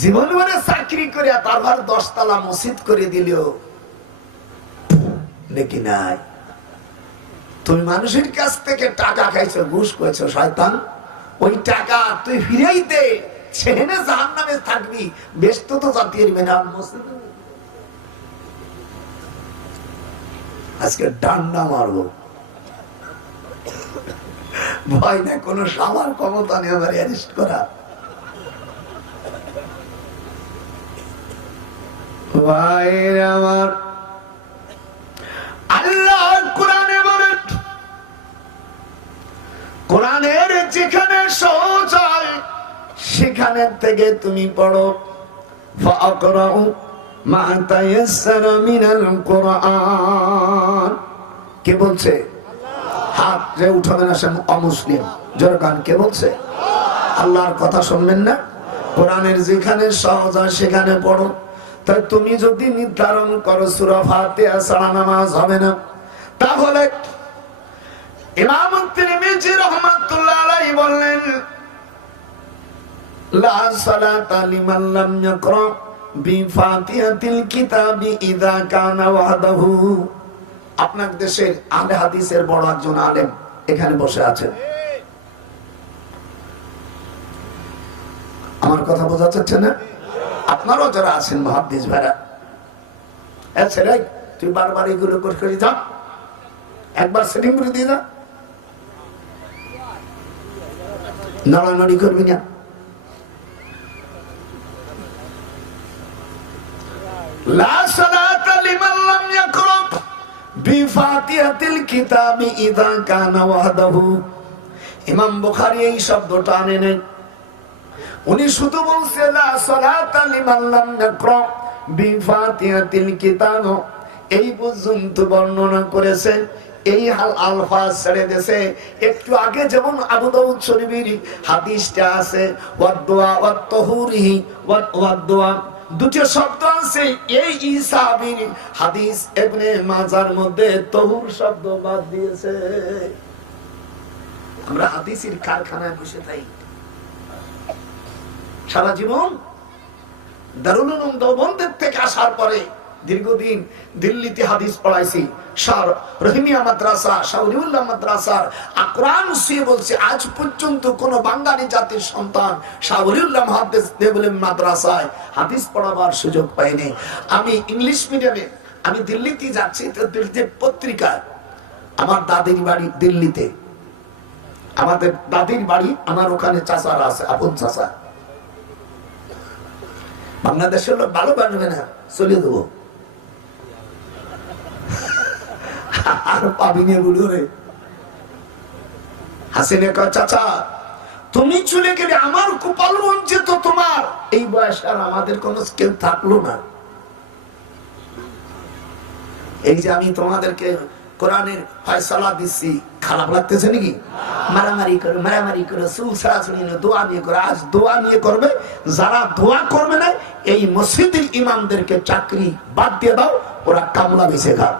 জীবন ভরে চাকরি করে তারপর 10 তলা মসজিদ করে দিলেও নাকি নাই। তুমি মানুষের কাছ থেকে টাকা খাইছো, ঘুষ করেছো, শয়তান। ওই টাকা তুই ফিরেই দে, সেখানে জাহান্নামে থাকবি, বেস্ত তো জাতীয় না। আজকে ডান্ডা মারবো, ভয় না, কোন সামার ক্ষমতা নেই আমার অ্যারেস্ট করা। ভাইরে আমার, আল্লাহ কোরআনে বলেন, কোরআনের যেখানে সহজ হয় সেখানে থেকে তুমি পড়ো। ফাকরাউ মা তায়াসসারা মিনাল কোরআন। কে বলছে? হাত যে উঠাবেন আসেন অমুসলিম, জোরকান কে বলছে? আল্লাহর কথা শুনবেন না? কোরআনের যেখানে সহজ হয় সেখানে পড়ো। তাই তুমি যদি নির্ধারণ করো সূরা ফাতিহা ছাড়া নামাজ হবে না, তাহলে ইমাম তিরমিজি রাহমাতুল্লাহ আলাইহি বললেন, লা সালাতা লিমান লাম ইয়াকরা বিফাতিহাতিল কিতাবি ইযা কানা ওয়াহদাহু। আপনার দেশের আহলে হাদিসের বড় একজন আলেম এখানে বসে আছেন, আমার কথা বোঝা যাচ্ছে না? আপনারাও যারা আছেন মুহাদ্দিস ভাইরা, ছেলে তুই বারবার এগুলো করে যা, একবার সেটিং করে দিয়ে যা, নড়ানড়ি করবি না। লা সালাতা লিমান লাম ইয়াকরা বিফাতিহাতিল কিতাবি ইযা কানা ওয়াহদাহু। ইমাম বুখারী এই শব্দটা আনে নাই, উনি শুধু বলছে লা সালাতা লিমান লাম ইয়াকরা বিফাতিহাতিল কিতাব, এই পর্যন্ত বর্ণনা করেছেন। এই আলফাজ ছেড়ে দেশে একটু আগে যেমন আবু দাউদ শরীফের হাদিসটা আছে, ওয়াদদুয়া ওয়াত-তাহুরি ওয়াদদুয়া, দুটো শব্দ আছে। এই ইসাবির হাদিস ইবনে মাজার মধ্যে তাহুর শব্দ বাদ দিয়েছে। আমরা হাদিসের কারখানায় বসে থাকি, সারা জীবন দারুল উলুম দেওবন্দের থেকে আসার পরে দীর্ঘদিন দিল্লিতে হাদিস পড়াইছি। শাহ রহিমিয়া মাদ্রাসা, শাহ ওলিউল্লাহ মাদ্রাসার আকরান সে বলছে আজ পর্যন্ত কোন বাঙালি জাতির সন্তান শাহ ওলিউল্লাহ মুহাদ্দিস দেবুল মাদ্রাসায় হাদিস পড়াবার সুযোগ পাইনি। আমি ইংলিশ মিডিয়ামে আমি দিল্লিতে যাচ্ছি, তো দিল্লিতে পত্রিকা, আমার দাদির বাড়ি দিল্লিতে, আমাদের দাদির বাড়ি, আমার ওখানে চাচারা আছে, আপন চাচা। বাংলাদেশের লোক ভালো বানবে না, চলে দেবো আর পাবি না বলো রে। হাসিনে কয় চাচা তুমি চলে গেলে আমার কপাল রঞ্জে, তো তোমার এই বয়স আর আমাদের কোন কেউ থাকলো না। এই যে আমি তোমাদেরকে কোরআনের ফয়সালা দিচ্ছি, খারাপ লাগতেছে নাকি? মারামারি করে চুল ছাড়াছড়ি নিয়ে দোয়া নিয়ে করে, আজ দোয়া নিয়ে করবে। যারা দোয়া করবে না এই মসজিদের ইমামদেরকে চাকরি বাদ দিয়ে দাও, ওরা কামলা বেঁচে খাক।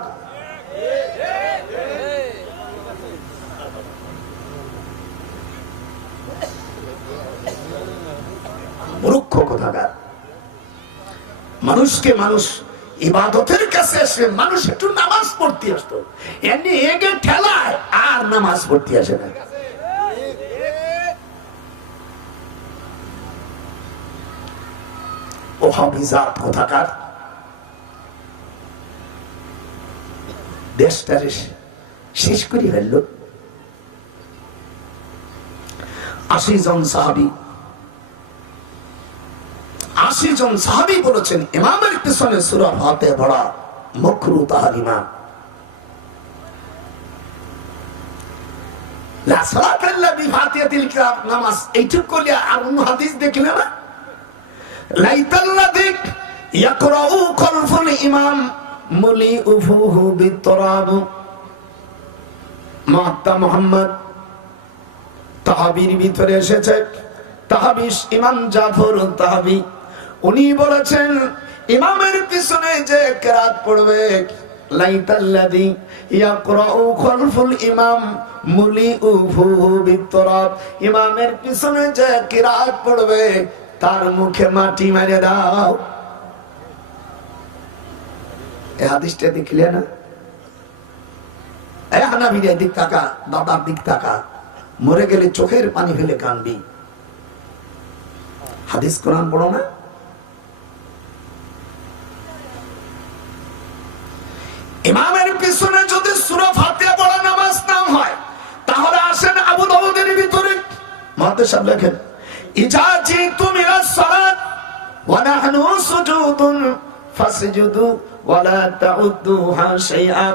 মূর্খ কোথাকার। মানুষকে মানুষ ইবাদতের কাছে এসে মানুষ একটু নামাজ পড়তে আসতো, এমনি এগে ঠেলায় আর নামাজ পড়তে আসে না। ও হাফিজাত কোথাকার। দেশটারে শেষ করে ফেলল। 80 জন সাহাবী, 80 জন সাহাবী বলেছেন ইমামের পিছনে সূরা ফাতিহা পড়া মাকরুহ তাহরিমা। লা সালাতা ইল্লা বিফাতিহাতিল কিতাব, নামাজ এইটুক করলে আর অন্য হাদিস দেখলে না। লাইতাল্লাযী ইয়াকরাউ খালফুল ইমাম মুলিউফুহু বিতরাব। মুহাত্তা মুহাম্মদ তাহাবীর ভিতরে এসেছে, তাহাবীস ইমাম জাফর তাহাবী, উনি বলেছেন ইমামের পিছনে যে কিরাত পড়বে, লাইতাল্লাযী ইয়াকরাউ খালফুল ইমাম মুলিউফুহু বিতরাব, ইমামের পিছনে যে কিরাত পড়বে তার মুখে মাটি মেরে দাও। এই হাদিসটা দেখলে না? এই হানাফির দিক তাকা, দাদার দিক তাকা, মরে গেলে চোখের পানি ফেলে কাঁদবি। হাদিস কোরআন পড়ো না? ইমামের পিছনে যদি সূরা ফাতিহা পড়া নামাজ না হয়, তাহলে আসেন আবু দাউদের ভিতরে মুহাদ্দিস সাহেব লেখেন, ইজা জিতু মিনাস সালাত ওয়া নাহনু সুজুদুন ফাসজুদু ওয়া লা তাউদ্দুহা শাইআ।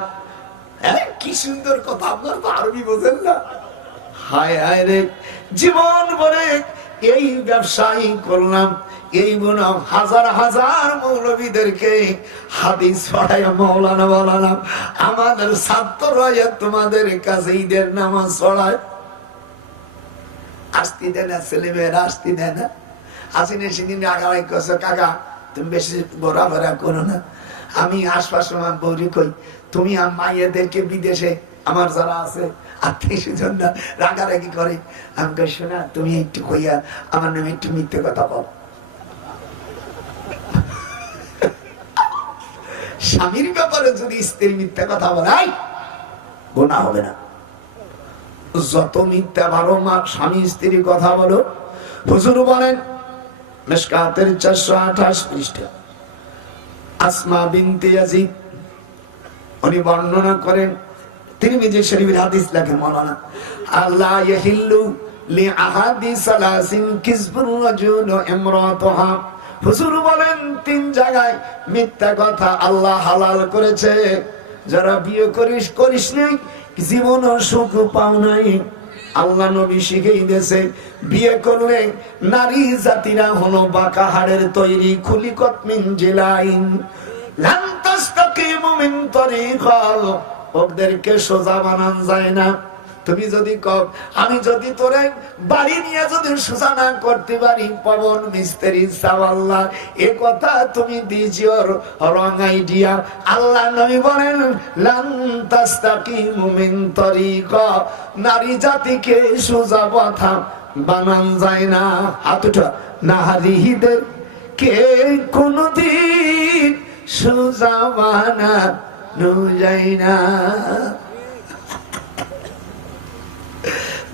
কি সুন্দর কথা, আপনারা তো আরবি বোঝেন না। হায় হায় রে, জীবন ভরে এই ব্যবসায়ী করলাম, এই বনাম হাজার হাজার মৌলবীদেরকে হাদিস পড়ায় মৌলানা বলালাম, আমাদের ছাত্ররা তোমাদের কাছে ঈদের নামাজ পড়ায়। আসতে দেয় না, ছেলেমেয়েরা আসতে দেয় না। আসিনে সেদিন আগামাই কছে, কাকা তুমি বেশি ঘোরাফেরা করো না। আমি আশপাশে আমার বৌরি কই, তুমি মাইয়াদেরকে বিদেশে আমার যারা আছে আত্মীয় স্বজন রাগারাগি করে, আমি কই শোনা তুমি একটু কইয়া আমার নামে একটু মিথ্যে কথা বল। স্বামীর ব্যাপারে যদি স্ত্রী মিথ্যা কথা বলে গুনাহ হবে না। যত মিথ্যা বারো মাস স্বামী স্ত্রী কথা বলো। হুজুর বলেন মিশকাতের 428 পৃষ্ঠা, আসমা বিনতে ইয়াজিদ উনি বর্ণনা করেন, তিরমিজি শরীফের হাদিস লেখেন মাওলানা, আল্লাহ ইয়াহিল্লু লি আহাদি সালাসিন কিসবুর রাজুল ইমরাতুহা। হুজুর বলেন 3 জায়গায় মিথ্যা কথা আল্লাহ হালাল করেছে। যারা বিয়ে করিস নাই, জীবন সুখ পাও নাই। আল্লাহ নবী শিখিয়ে দিয়েছে, বিয়ে করলে নারী জাতিরা হলো বাঁকা হাড়ের তৈরি, খুলিকত মিন জিলাইন লান তাস্তাকিমু মিন তরিকাল, ওদেরকে সোজা বানান যায় না। তুমি যদি কও আমি যদি তোরে বাড়ি নিয়ে যদি সোজা না করতে পারি, পবন মিস্ত্রি সাওয়াল্লাহ, এ কথা তুমি দিজিওর রং আইডিয়া। আল্লাহ নবী বলেন লান তাস্তাকিমু মিন তরিকা, নারী জাতিকে সোজা পথ বানান যায় না। হাত উঠা। নারীদের কে কোনদিন সোজা বানানো যায় না।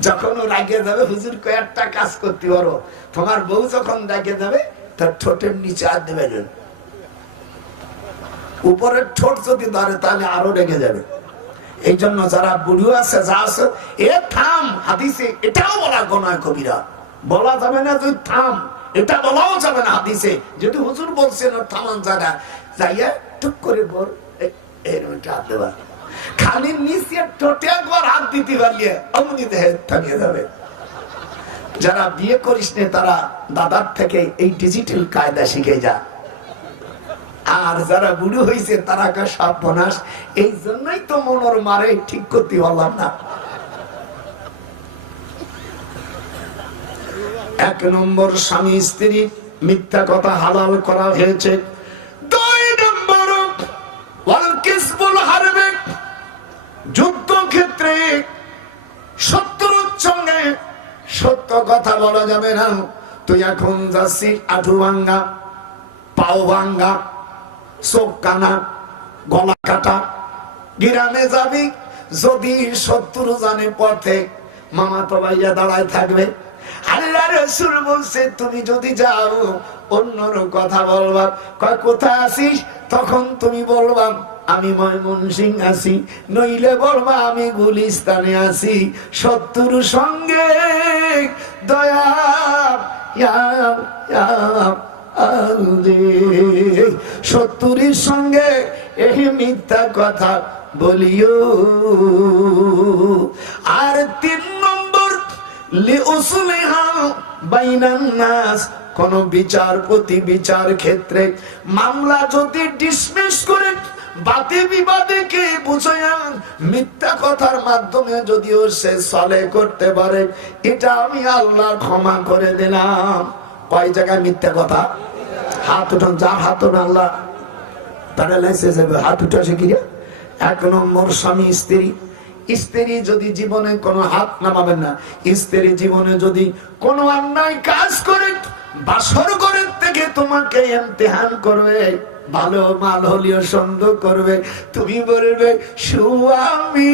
যখন ও রাগে যাবে হুজুর কয়েকটা কাজ করতে পারো, তোমার বউ যখন রাগে যাবে তার ঠোঁটের নিচে হাত দেবে, উপরের ঠোঁট যদি ধরে তাহলে আরো রেগে যাবে। এই জন্য যারা বুড়ো আছে যা আছে, এ থাম, হাদিসে এটাও বলা গোনায় কবিরা, বলা যাবে না তুই থাম, এটা বলাও যাবে না হাদিসে। যদি হুজুর বলছেন থামান যারা যাইয়া টুক করে বল হাত দেবা, খালি নিচে ঠোঁটে একবার হাত দিতে পারলে অমনি দেহে থামিয়ে যাবে। যারা বিয়ে করিস নে তারা দাদার থেকে এই ডিজিটাল কায়দা শিখে যা, আর যারা বুড়ো হয়েছে তারা সব বনাস। এই জন্যই তো মনোর মারে ঠিক করতে পারলাম না। এক নম্বর স্বামী স্ত্রী মিথ্যা কথা হালাল করা হয়েছে। দুই নম্বর যুদ্ধক্ষেত্রে শত্রুর সঙ্গে সত্য কথা বলা যাবে না। তুই এখন যাচ্ছিস আঁঠু ভাঙ্গা, পাও ভাঙ্গা, চোখ কানা, গলা কাটা, গ্রামে যাবি, যদি শত্রু জানে পথে মামা তো ভাইয়া দাঁড়ায় থাকবে। আল্লাহ রাসূল বলছে তুমি যদি যাও অন্যর কথা বলবা, কয় কোথায় আসিস, তখন তুমি বলবা আমি ময়মনসিংহ আছি, নইলে বলবা আমি গুলিস্তানে আছি। শত্রুর সঙ্গে দয়া শত্রুর সঙ্গে এই মিথ্যা কথা বলিও। আর 3 নম্বর কোন বিচারপতি বিচার ক্ষেত্রে মামলা যদি ডিসমিস করে বাদে বিবাদে কে বুঝায়া মিথ্যা কথার মাধ্যমে যদিও সে সলে করতে পারে, এটা আমি আল্লাহ ক্ষমা করে দিলাম। কয় জায়গায় মিথ্যা কথা? হাত উঠান, যা হাত উঠান, আল্লাহ প্যারালাইসিস হবে, হাত উঠে আসে কিনা। 1 নম্বর স্বামী স্ত্রী, স্ত্রী যদি জীবনে কোনো হাত নামাবেন না, স্ত্রী জীবনে যদি কোনো অন্যায় কাজ করে বাসর ঘরের থেকে তোমাকে ইমতিহান করবে, ভালো মাল হলিও সন্দেহ করবে, তুমি বলবে স্বামী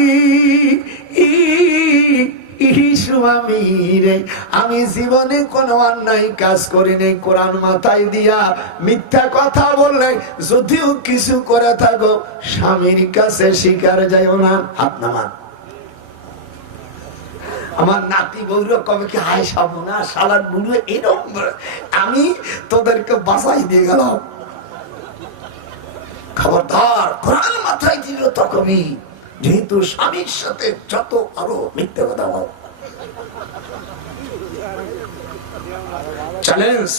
স্বামী রে আমি জীবনে কোনো অন্যায় কাজ করিনি, কোরআন মাথায় দিয়া মিথ্যা কথা বললে যদিও কিছু করে থাকো স্বামীর কাছে স্বীকার যাইও না। হাত নামান। আমার নাতি বউরা কবে কি হায় সাবো না সালার বুড়ো এরকম, আমি তোদেরকে বাঁচাই দিয়ে গেলাম। খবরদার, কোরআন মাথায় দিল তখনই, যেহেতু স্বামীর সাথে যত আরো মিথ্যে কথা বল। চ্যালেঞ্জ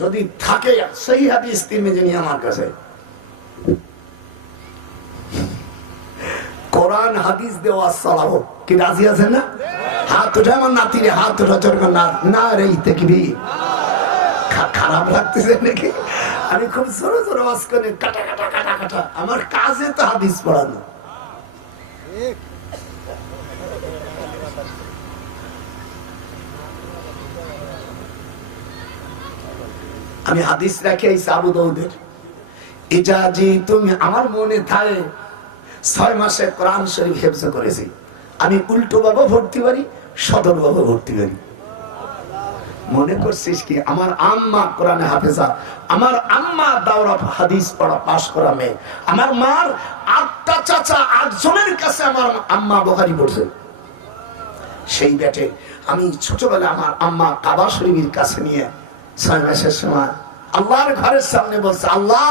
যদি থাকে সেই হাদিস তিরমিজি আমার কাছে, কোরআন হাদিস দেওয়া সালাহ কি রাজি আছেন না? হাত উঠে আমার নাতিরে হাত উঠা চরকার না রে দেখবি খারাপ লাগতেছে নাকি? আমি খুব ছোট ছোট ওয়াজ করে কাটা কাটা কাটা কাটা, আমার কাজে তো হাদিস পড়ানো। আমি হাদিস রাখি আবু দাউদের, ইজাজি তুমি আমার মনে থাকে 6 মাসে কোরআন শরীফ হেফজ করেছি। আমি উল্টো ভাবে ভর্তি পারি, সদর ভাবে ভর্তি পারি। মনে করছিস কি আমার আম্মা কোরআনে হাফেজা, আমার আম্মা দাওরা হাদিস পড়া পাশ করা মেয়ে, আমার মার 8টা চাচা 8 জনের কাছে আমার আম্মা বুখারী পড়ছে। সেই ব্যাটে আমি ছোটবেলা আমার আম্মা কাবা শরীফের কাছে নিয়ে 6 মাসের সময় আল্লাহর ঘরের সামনে বলছে, আল্লাহ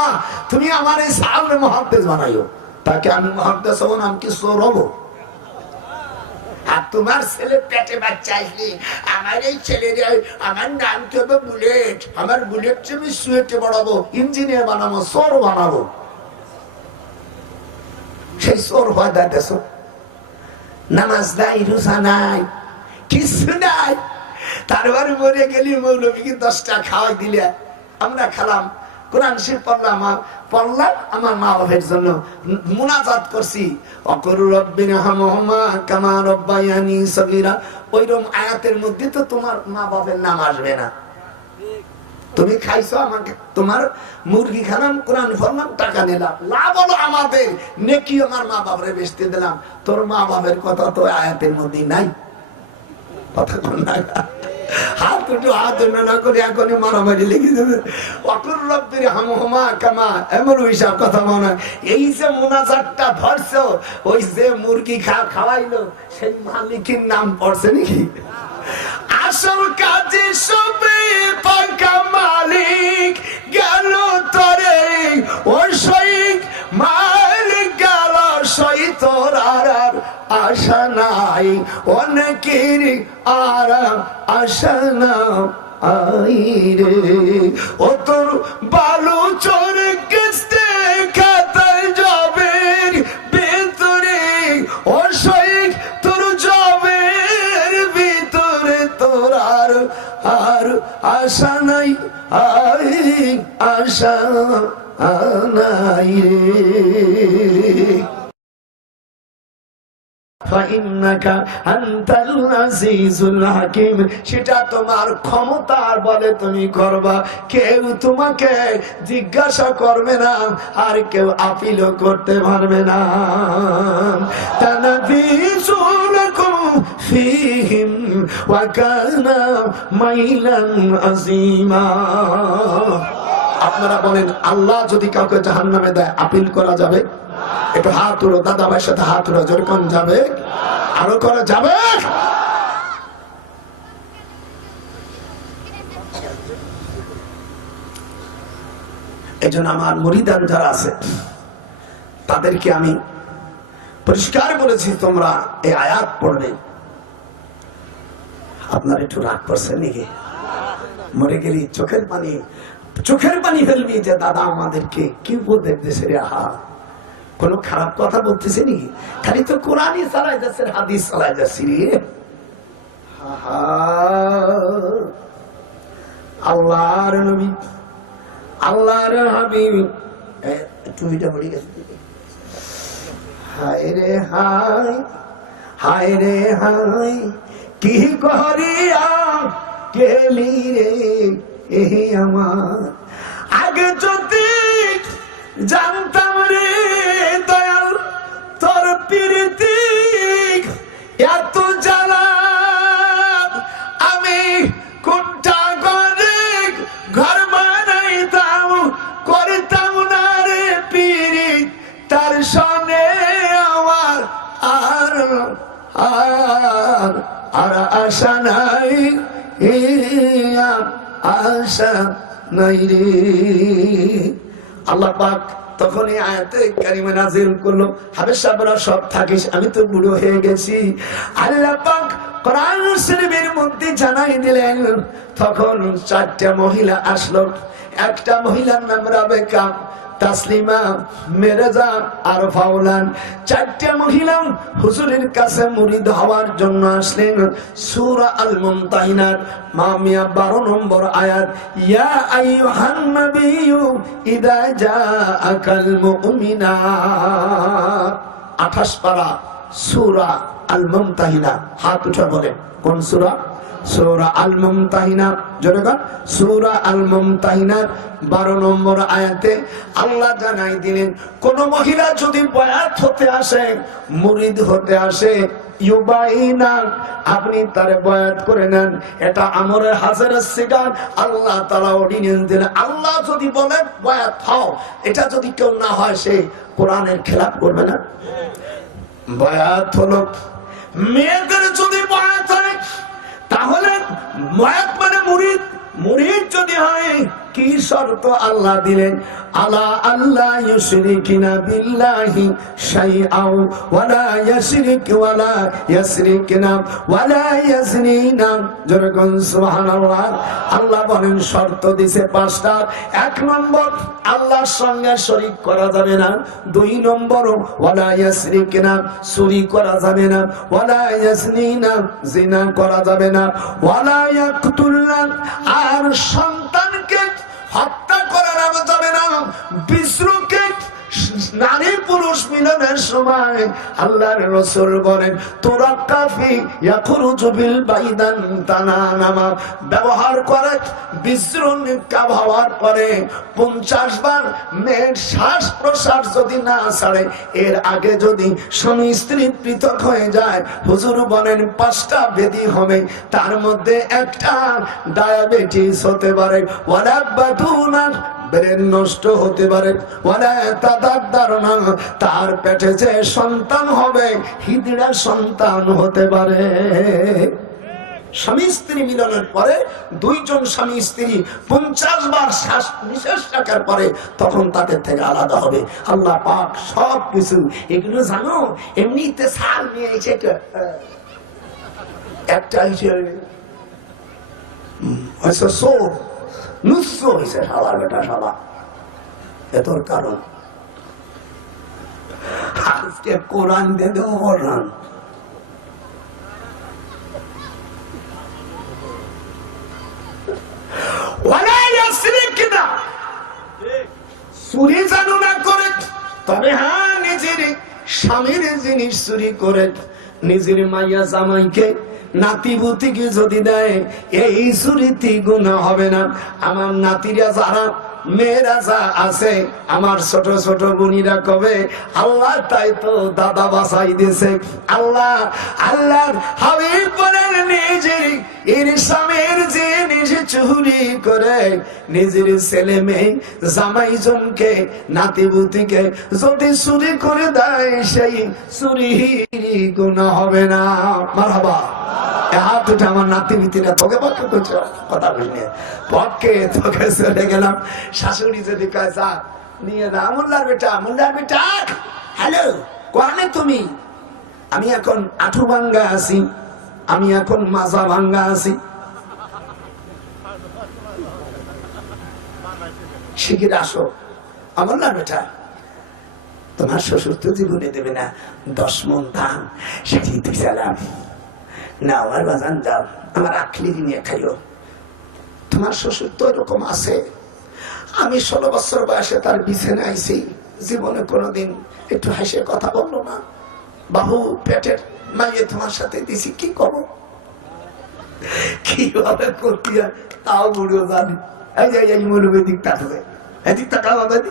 তুমি আমার এই সামনে মুহাদ্দিস বানাইও, তাকে আমি মুহাদ্দিস হব না, আমি কি চোর হব? আর তোমার ছেলে পেটে বাচ্চা আসলে আমার এই ছেলের আমার নাম কি হবে বুলেট, আমার বুলেট আমি সুয়েটে বাড়াবো, ইঞ্জিনিয়ার বানাবো, চোর বানাবো। সেই চোর হয় দাঁড়াতেছ, নামাজ নাই, রোজা নাই, কিছু নাই। তারপরে মরে গেলি মৌলবীকে 10টা খাওয়াই দিলে আমরা খেলাম, কোরআন শরীফ পড়লাম আমার মা বাবার জন্য মুনাজাত করছি ওয়াকুর রব্বিরহামহুমা কামা রাব্বায়ানি সগীরা ওইরকম আয়াতের মধ্যে তো তোমার মা বাবার নাম আসবে না। তুমি খাইছো আমাকে তোমার মুরগি খানাম কোরআন ফরলাম টাকা নিলাম লাভ হলো আমাদের নেকি আমার মা বাবারে বেচতে দিলাম তোর মা বাবার কথা তো আয়াতের মধ্যে নাই কথা কোন না হাত দুটো হাত না করে এখনই মারামারি লেগে যাবে ওয়াকুর রব্বিরহামহুমা কামা এমন হিসাব কথা মনে এই যে মুনাজাতটা ধরছো ওই যে মুরগি খাওয়াইলো সেই মালিকের নাম পড়ছে নাকি আসল কাজে সবে পাকা মালিক গেল তরে ওই শৈক মালিক গেল সই তোর আর আশা নাই অনেকের আর আশা না আই রে ও তোর বালু চোর কিস্তে খাতায় যাবে ভিতরে ও শৈক তোর যাবে ভিতরে তোর আর আশা নাই আই আশা নাই রে সেটা তোমার ক্ষমতার বলে তুমি করবা কেউ তোমাকে জিজ্ঞাসা করবে না আর কেউ আপিলও করতে পারবে না ফীহিম ওয়া কানা মাইলান আযীমা আপনারা বলেন আল্লাহ যদি কাউকে জাহান্নামে দেয় আপিল করা যাবে? একটু হাত উড়ো দাদা ভাইয়ের সাথে হাত উড়ো যেরকম যাবে আরো করা যাবে এই জন্য আমার মুরিদান যারা আছে তাদেরকে আমি পরিষ্কার বলেছি তোমরা এই আয়াত পড়বে। আপনার একটু রাগ করছে নাকি? মরে গেলি চোখের পানি ফেলবি যে দাদা আমাদেরকে কি বলতে দেখতেছে রে আহা কোন খারাপ কথা বলতেছে নাকি? খালি তো কোরআনই চালাই যাচ্ছে হাদিস চালাই যাচ্ছি রে আল্লাহর নবী আল্লাহর হাবিব টুপিটা পড়ে গেছে হায় রে হায় হায় রে হায় কি করিয়া গেলি রে এই আমার আগে যদি জানতাম রে দয়াল তোর প্রীতি এত জ্বালা আমি কোনটা করে ঘর বানাইতাম করতাম না রে পীড়িত তার সনে আমার আর আশা নাই আশা নাই রে। আল্লাহ পাক তখন এই আয়াতে কারিমা নাযিল করলো হাবেশ সাহেবরা সব থাকিস আমি তো বুড়ো হয়ে গেছি। আল্লাহ পাক কোরআন শরীফের মধ্যে জানাই দিলেন তখন চারটা মহিলা আসলো। একটা মহিলার নাম রাবেকা তাসলিমা মেরেজা আর ফাউলান। চারটা মহিলা হুজুরের কাছে মুরিদ হওয়ার জন্য আসলেন। সূরা আল মুমতাহিনাত মামিয়া 12 নম্বর আয়াত ইয়া আইয়ুহান নাবিয়্যু ইযা জাআকাল মুমিনাত 28 পারা সূরা আল মুমতাহিনা। হাত উঠে বলেন কোন সূরা? সূরা আল মুমতাহিনা। জোরে বল সূরা আল মুমতাহিনা 12 নম্বর আয়াতে আল্লাহ জানাই দিলেন কোন মহিলা যদি বায়াত হতে আসে মুরিদ হতে আসে ইউবাইনা আপনি তার বায়াত করে নেন। এটা আমরে হাজারের সিগার আল্লাহ তাআলা অর্ডিনেন্স দিলেন। আল্লাহ যদি বলে বায়াত হও এটা যদি কেউ না হয় সে কোরআনের খেলাফ করবে না। বায়াত হলো মেয়েদের যদি বায়াত হয় তাহলে বায়াত মানে মুরিদ। মুরিদ যদি হয় কি শর্ত আল্লাহ দিলেন আলা আল্লাহ ইউশরিকিনা বিল্লাহি শাইআও ওয়ালা ইয়াশরিক ওয়ালা ইয়াশরিকনা ওয়ালা ইয়াজনিনা। যেরকম সুবহানাল্লাহ আল্লাহ বলেন শর্ত দিয়েছে 5টা। 1 নম্বর আল্লাহর সঙ্গে শরীক করা যাবে না। 2 নম্বর ওয়ালা ইয়াশরিকনা চুরি করা যাবে না। ওয়ালা ইয়াজনিনা জিনা করা যাবে না। ওয়ালা ইয়াকতুলনা আর সন্তানকে হত্যা করা যাবে মিলনের সময় আল্লাহর রাসূল বলেন তুরাক্কাফি ইয়াখরুজু বিল বাইদান তানানামা, ব্যবহার করে বিশ্রণ নিক্ষেপ হওয়ার পরে 50 বার মেয়ের শ্বাস প্রশ্বাস যদি না ছাড়ে, এর আগে যদি স্বামী স্ত্রী পৃথক হয়ে যায়, হুজুর বলেন 5টা ব্যাধি হবে, তার মধ্যে একটা ডায়াবেটিস হতে পারে, ব্রেন নষ্ট হতে পারে, তার পেটে যে সন্তান হবে হিজড়া সন্তান হতে পারে। স্বামী স্ত্রী মিলনের পরে দুইজন স্বামী স্ত্রী 50 বার শ্বাস নিঃশ্বাস রাখার পরে তখন তাদের থেকে আলাদা হবে। আল্লাহ পাক সব কিছু এগুলো জানো, এমনিতে সাল নিয়ে এসে একটা হিসেবে হয়েছে সালা বেটা সালা, এতর কারণ আজকে কোরআন দিয়ে দেবো বললাম চুরি জানু না করে, তবে হ্যাঁ নিজের স্বামীর জিনিস চুরি করে নিজের মাইয়া জামাইকে নাতিপুতিকে যদি দেয়, এই চুরিতে গুনাহ হবে না। আমার নাতিরা যারা মেয়েরা যা আছে, আমার ছোট ছোট বোনিরা কবে আল্লাহ তাই তো দাদা বাসাই দিয়েছে। আল্লাহ আল্লাহর হাবিব বলেন নিজের এর স্বামীর যে নিজে চুরি করে নিজের ছেলে মেয়ে জামাই জনকে নাতিপুতিকে যদি চুরি করে দেয়, সেই চুরি গুনাহ হবে না। মারহাবা। আমার নাতিভিতিরা তোকে পক্ষে করছে কথা বলিনি, পক্ষে তোকে চলে গেলাম। শাশুড়ি যদি কয় যা নিয়ে না, মোল্লার বেটা মোল্লার বেটা হ্যালো কোয়ানে তুমি, আমি এখন আঠু ভাঙ্গা আছি, আমি এখন মাজা ভাঙ্গা আছি, শিখির আসো। আমার না বেটা তোমার শ্বশুর তো জীবনে দেবে না 10 মণ ধান, সেটি তুই চালাম না, আমার বাজান যাও, আমার আখলি নিয়ে খাইও। তোমার শ্বশুর তো এরকম আছে, আমি 16 বছর বয়সে তার বিছানে আইছি, জীবনে কোনোদিন একটু হাসে কথা বললো না। বাহু পেটের মাইয়ে তোমার সাথে দিছি, কি করবো কিভাবে করতে তাও বুড়ো জানি। এই যে এই মৌলবী দিক থাকবে, এদিক টাকা আমাদের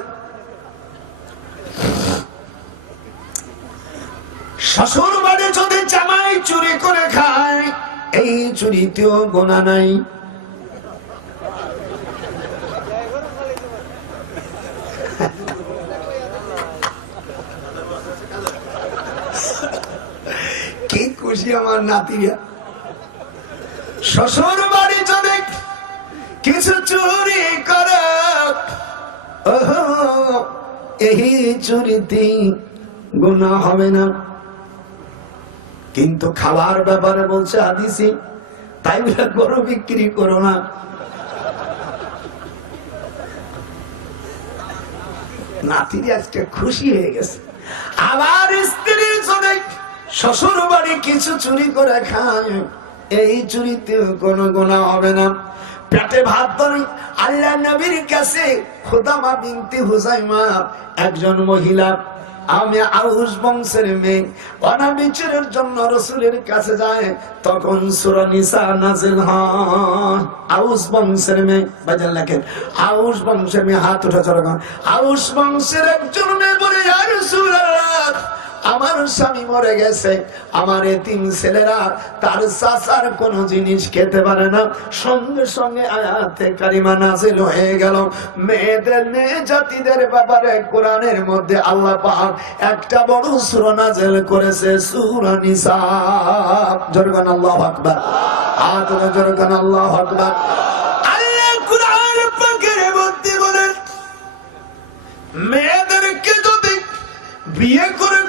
শ্বশুর বাড়ি যদি জামাই চুরি করে খায়, এই চুরিতেও গোনা নাই। কি খুশি আমার নাতিরা, শ্বশুর বাড়ি যদি কিছু চুরি করে, এই চুরিতে গুনাহ হবে না। কিন্তু খাবার ব্যাপারে বলছে হাদিসে, তাই বলে গরু বিক্রি করো না। নাতির আজকে খুশি হয়ে গেছে। আবার স্ত্রী যদি শ্বশুর বাড়ি কিছু চুরি করে খায়, এই চুরিতে কোনো গুনাহ হবে না। পেটে ভাত ধরে আল্লাহ নবীর কাছে খুদামা বিনতে হুজাইমা একজন মহিলা, আমি আউস বংশের মেয়ে, অনাবিচারের জন্য রাসূলের কাছে যায়, তখন সূরা নিসা নাযিল হয়। আউস বংশের মেয়ে বাজার লেখেন, আউস বংশের মেয়ে, হাত উঠা চড়া, আউস বংশের একজন মেয়ে বলে ইয়া রাসূলুল্লাহ, আমার স্বামী মরে গেছে, আমার এতিম ছেলেরা তার চাচার কোন জিনিস খেতে পারে না। সঙ্গে সঙ্গে আয়াতে কারিমা নাযিল হয়ে গেল। মেয়েদের মেয়ে জাতিদের ব্যাপারে কোরআনের মধ্যে আল্লাহ পাক একটা বড় সূরা নাযিল করেছে, সূরা নিসা। জোরগান আল্লাহু আকবার, আয়াতে জোরগান আল্লাহু আকবার। আল্লাহ কোরআন পাকের মধ্যে বলেন, মেয়েদেরকে যদি বিয়ে করে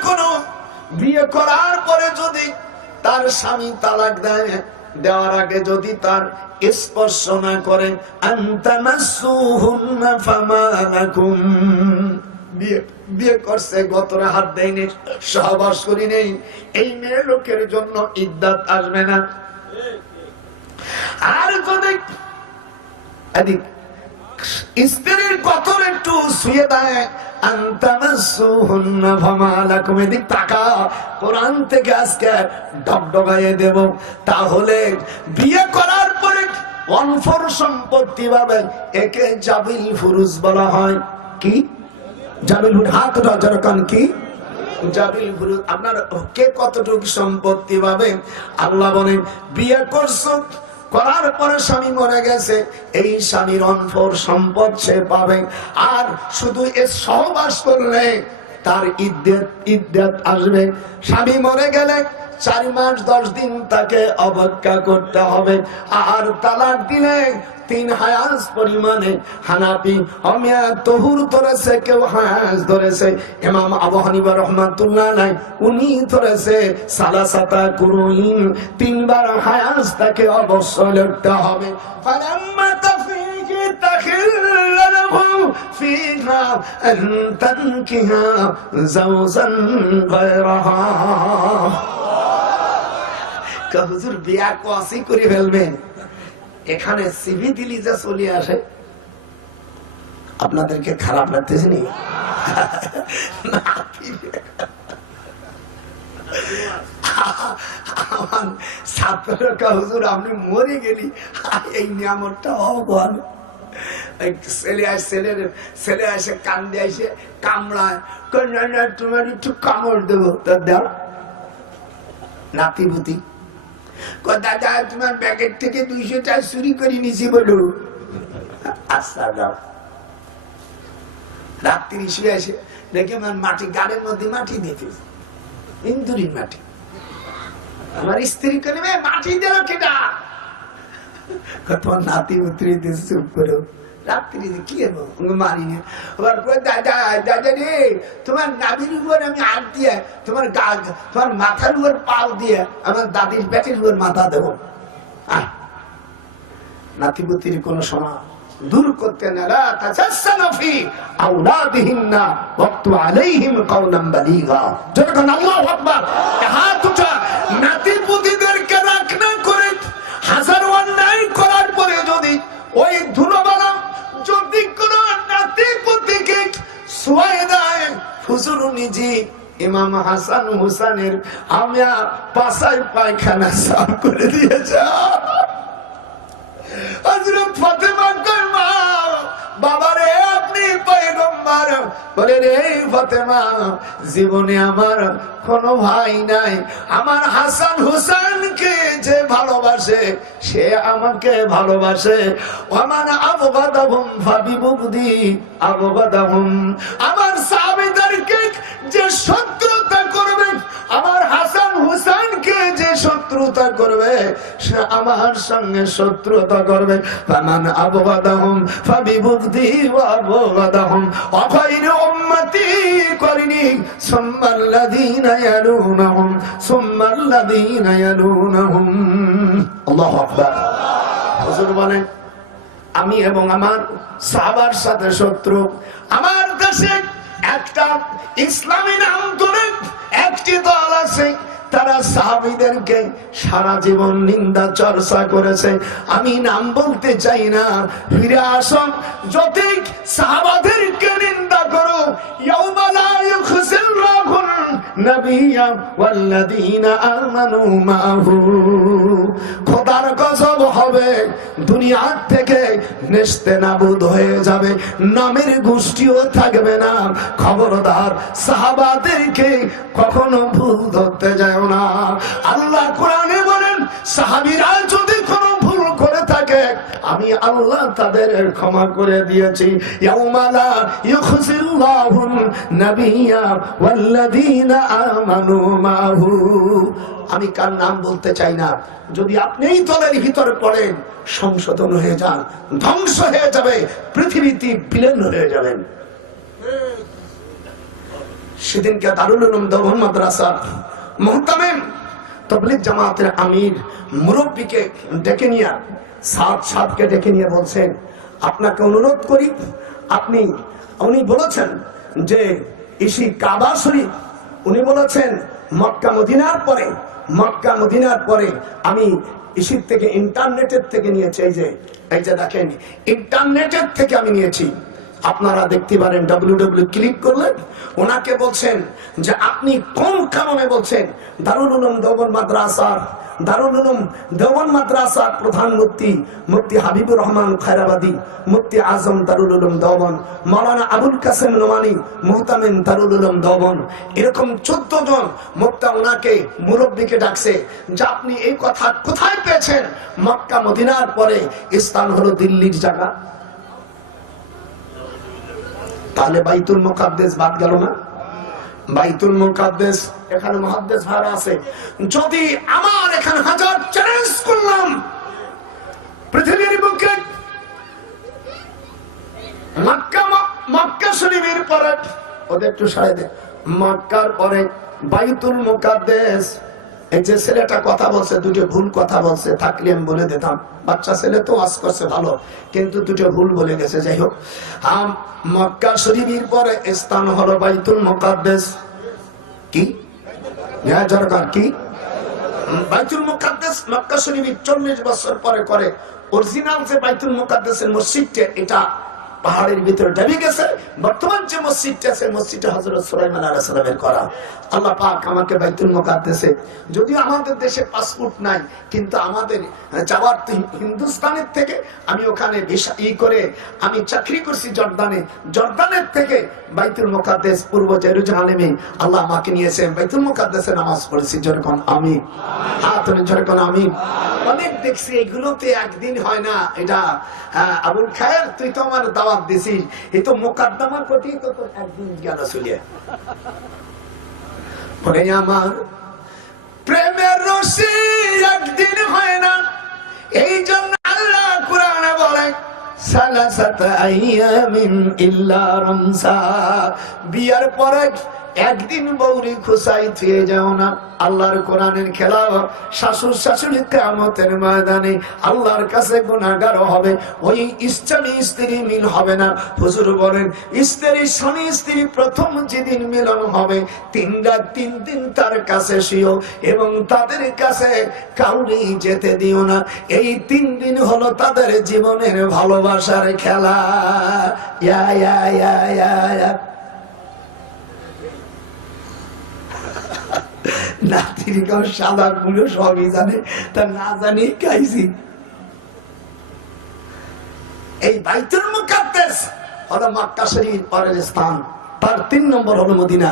বিয়ে করার পরে যদি তার স্বামী তালাক দেয়, দেওয়ার আগে যদি তার স্পর্শ না করে, আনতামাসসুহুন্না ফামালাকুম, বিয়ে করছে গতরে হাত দেয়নি, সহবাস করি নেই, এই মেয়ে লোকের জন্য ইদ্দাত আসবে না। আর যদি স্ত্রীর কতর একটু শুয়ে দেয় আন তামাসসুহুন্না ফামা লাকুম, এদিক তাকা, কোরআন থেকে আজকে ডগডগাইয়ে দেব। তাহলে বিয়ে করার পরে অনফর সম্পত্তি পাবে, একে জাবিল ফুরুজ বলা হয়। কি জাবিল ফুরুজ? হাত রাজারকান কি জাবিল ফুরুজ? আপনার কে কতটুকু সম্পত্তি পাবে? আল্লাহ বলেন বিয়ে করছো, করার পরে স্বামী মরে গেছে, এই স্বামীর অনফর সম্পদ সে পাবে। আর শুধু এ সহবাস করলে তার ইদ্দাত আসবে। স্বামী মরে গেলে 4 মাস 10 দিন তাকে অপেক্ষা করতে হবে। আর তালাক দিলে 3 হায়াজ পরিমাণে, হানাফি অমিয়া তহুর ধরেছে, কেউ হায়াজ ধরেছে। ইমাম আবু হানিফা রাহমাতুল্লাহ আলাইহি উনি ধরেছে সালাসাতা কুরুইন, 3 বার হায়াজ তাকে অবশ্যই লড়তে হবে। ফালাম্মা তাফিকি তাখিল্লাহু ফিহা আন তানকিহা যাওজান গায়রাহা। হুজুর বিয়া কসি করে ফেলবেন, এখানে সিভি দিলি যা চলে আসে, আপনাদেরকে খারাপ লাগতেছে নি? আমার ছাত্ররা হুজুর আপনি মরে গেলি, এই নিয়ামতটা ভগবান। ছেলে আসে কান্দে আসে কামড়ায়, তোমার একটু কামড় দেবো, তার দেও নাতিপুতি। দাদা তোমার ব্যাগের থেকে 200 টাকা চুরি করে নিছি বলো। আচ্ছা যাও। রাত্রি শুয়ে আসে দেখে আমার মাটি, গাড়ির মধ্যে মাটি দিতে, ইন্দুরির মাটি। আমার স্ত্রী করে মাটি দিল কেটা? তোমার নাতি পুত্রী চুপ করো, রাত্রি কি মারি না। দাদা দাদা রে, তোমার নাবির উপর আমি হাত দিয়ে, তোমার তোমার মাথার উপর পাও দিয়ে আমার দাদির পেটের উপর মাথা দেবো। নাতিপুতির কোন সময় দূর করতে না। নাতিপুতিদেরকে রাখ না করে হাজার অন্যায় করার পরে যদি ওই ধুলোবালা যদি কোন নাতিপুতিকে শুয়াই দেয়, হুজুর নিজে ইমাম হাসান হুসাইনের আমিয়া পাশায় পায়খানা সাফ করে দিয়েছে। হযরত ফাতেমা কয় মা, বাবারে আপনি পয়গম্বর। বলে রে ফাতেমা, জীবনে আমার কোনো ভাই নাই, আমার হাসান হুসাইনকে যে ভালোবাসে সে আমাকে ভালোবাসে। ওয়ামান আবগাদাহুম ফাবিবুগদি আবগাদাহুম, আমার সাহাবীদেরকে যে শত্রুতা করবে, আমার হাসান হুসাইনকে যে শত্রুতা করবে সে আমার সঙ্গে শত্রুতা করবে। ফামান আবগাদাহুম ফাবিবুগদি ওয়া আবগাদাহুম ওয়াখাইরু উম্মতি করিনি সুম্মাল্লাযীনা ইয়ালুনাহুম সুম্মাল্লাযীনা ইয়ালুনাহুম। আল্লাহু আকবার। হুজুর বলেন আমি এবং আমার সাহাবার সাথে শত্রু। আমার দেশে একটা ইসলামী নাম ধরে একটি দল আছে, তারা সাহাবীদেরকে সারা জীবন নিন্দা চর্চা করেছে। আমি নাম বলতে চাই না, ফিরে আসো। যদি সাহাবাদেরকে নিন্দা করো, ইয়াউমা লা ইউখজিল্লাহুন নাবিয়্যা ওয়াল্লাযীনা আমানু মাহু, খোদার গজব হবে, দুনিয়া থেকে নেস্তেনাবুদ হয়ে যাবে, নামের গোষ্ঠীও থাকবে না। খবরদার সাহাবাদেরকে কখনো ভুল ধরতে যায় না। আল্লাহ কোরআনে বলেন সাহাবীরা যদি কোনো ভুল করে থাকে আমি আল্লাহ তাদের ক্ষমা করে দিয়েছি। ইয়াউমা লা ইউখজিল্লাহুন নাবিয়্যা ওয়াল্লাযীনা আমানু মাহু। আমি কার নাম বলতে চাই না, যদি আপনি এই দলের ভিতরে পড়েন সংশোধন হয়ে যান, ধ্বংস হয়ে যাবে, পৃথিবীতে বিলীন হয়ে যাবেন। সেদিনকে দারুল উলুম দেওবন্দ মাদ্রাসা মুহতামিম তাবলীগ জামাতের আমির মুরব্বীকে ডেকে নিয়ে, সাতকে ডেকে নিয়ে বলছেন আপনাকে অনুরোধ করি, উনি বলেছেন যে ইসি কাবা শরীফ, উনি বলেছেন মক্কা মদিনার পরে আমি ইসির থেকে ইন্টারনেটের থেকে নিয়েছি, এই যে দেখেন ইন্টারনেটের থেকে আমি নিয়েছি। আপনারা দেখতে পারেন www ক্লিক করলেন, ওনাকে বলছেন যে আপনি কোন কারণে বলছেন দারুল উলুম দেওবন্দ মাদ্রাসার প্রধান মুফতি হাবিবুর রহমান খায়রাবাদী, মুফতি আজম দারুল উলুম দেওবন্দ, মাওলানা আবুল কাসেম নোমানী মুহতামিম দারুল উলুম দেওবন্দ, এরকম 14 জন মুফতি ওনাকে মুরব্বিকে ডাকছে যে আপনি এই কথা কোথায় পেয়েছেন? মক্কা মদিনার পরে স্থান হলো দিল্লির জায়গা, তাহলে বাইতুল মুকাদ্দাস বাদ গেল না? বাইতুল মুকাদ্দাস এখানে মুহাদ্দিস ভাইরা আছে, যদি আমার এখানে হাজার চ্যালেঞ্জ করলাম পৃথিবীর বুকে মক্কা শরীফের পরে ওদের একটু সাড়ে দে, মক্কার পরে বাইতুল মুকাদ্দাস, এই যে ছেলেটা কথা বলছে দুটো ভুল কথা বলছে, থাকলে আমি বলে দিতাম, বাচ্চা ছেলে তো ওয়াজ করছে ভালো, কিন্তু দুটো ভুল বলে গেছে। যাই হোক, মক্কা শরীফের পরে স্থান হলো বাইতুল মুকাদ্দাস। কি কি বাইতুল মুকাদ্দাস মক্কা শরীফের 40 বছর পরে করে। অরিজিনাল যে বাইতুল মুকাদ্দাসের মসজিদটা, এটা পাহাড়ের ভিতরে ডেবে গেছে। বর্তমান যে মসজিদটা আছে, মসজিদটা হযরত সুলাইমান আলাইহিস সালামের করা। আল্লাহ পাক আমাকে বাইতুল মুকাদ্দাসে, যদিও আমাদের দেশে পাসপোর্ট নাই, কিন্তু আমাদের যাওয়ার হিন্দুস্তানের থেকে আমি ওখানে করে আমি চাকরি করছি জর্দানের থেকে বাইতুল মুকাদ্দাস পূর্ব জেরুজালেমে আল্লাহ আমাকে নিয়েছেন, বাইতুল মুকাদ্দাসে নামাজ পড়েছি। যেরকম আমি যেরকম আমি অনেক দেখছি, এগুলোতে একদিন হয় না। এটা আবুল খায়ের, তুই তো আমার দাওয়াত দিছিস, এই তো মোকাদ্দমার প্রতি তো একদিন জ্ঞান চলিয়ে পরে আমার প্রেমের রশি একদিন হয় না। এই জন্য আল্লাহ কুরআনে বলে সালাসাত আইয়ামিন ইল্লা রামসা, বিয়ার পরে একদিন বউরি খুশাই থুয়ে যাও না। আল্লাহর কোরআনের খেলাফ, শাশুর শাশুড়ি কিয়ামতের ময়দানে আল্লাহর কাছে গুনাহগার হবে। ওই স্বামী স্ত্রী মিল হবে না। হুজুর বলেন, স্বামী স্ত্রী প্রথম যেদিন মিলন হবে 3 রাত 3 দিন তার কাছে শুও এবং তাদের কাছে কাউরি যেতে দিও না। এই 3 দিন হলো তাদের জীবনের ভালোবাসার খেলা। ইয়া ইয়া ইয়া ইয়া ইয়া। নাতির সাদা গুলো সবই জানে, তা না জানি খাইছি। এই বাইতুল মুকাদ্দাস হলো মক্কা শরীফ পরের স্থান, তার 3 নম্বর হলো মদিনা।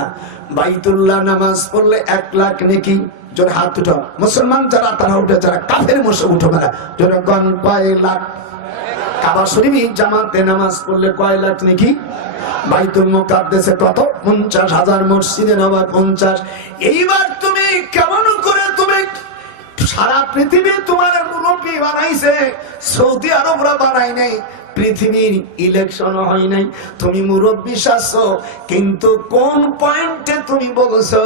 বাইতুল্লাহ নামাজ পড়লে 1 লাখ নেকি। জোরে হাত উঠাও, মুসলমান যারা তারা উঠে, যারা কাফের মুশরিক উঠবে না। জোরে গণ কয় লাখ। কাবা শরীফে জামাতে নামাজ পড়লে কয় লাখ নেকি। বাইতুল মুকাদ্দাসে কত? 50,000। মসজিদে নববী 50। এইবার তুমি কেমন করে তুমি সারা পৃথিবী তোমার মুরব্বী বানাইছে, সৌদি আরবরা বানাই নাই, পৃথিবীর ইলেকশন হয় নাই, তুমি মুরব্বী শাসো, কিন্তু কোন পয়েন্টে তুমি বলছো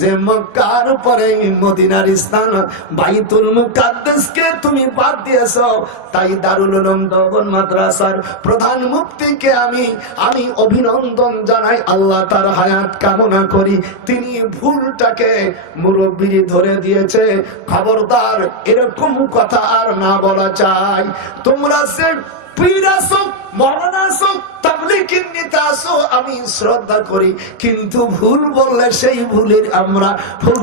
যে মক্কার পরে মদিনার স্থান বাইতুল মুকাদ্দাসকে তুমি বাদ দিয়েছো? তাই দারুল উলুম দেওবন্দ মাদ্রাসার প্রধান মুফতিকে আমি অভিনন্দন জানাই, আল্লাহ তার হায়াত কামনা করি। তিনি ভুলটাকে মুরব্বী ধরে দিয়েছে। খবরদার এরকম কথা আর না বলা চাই। তোমরা সে আমি শ্রদ্ধা করি, কিন্তু ভুল বললে সেই ভুলের আমরা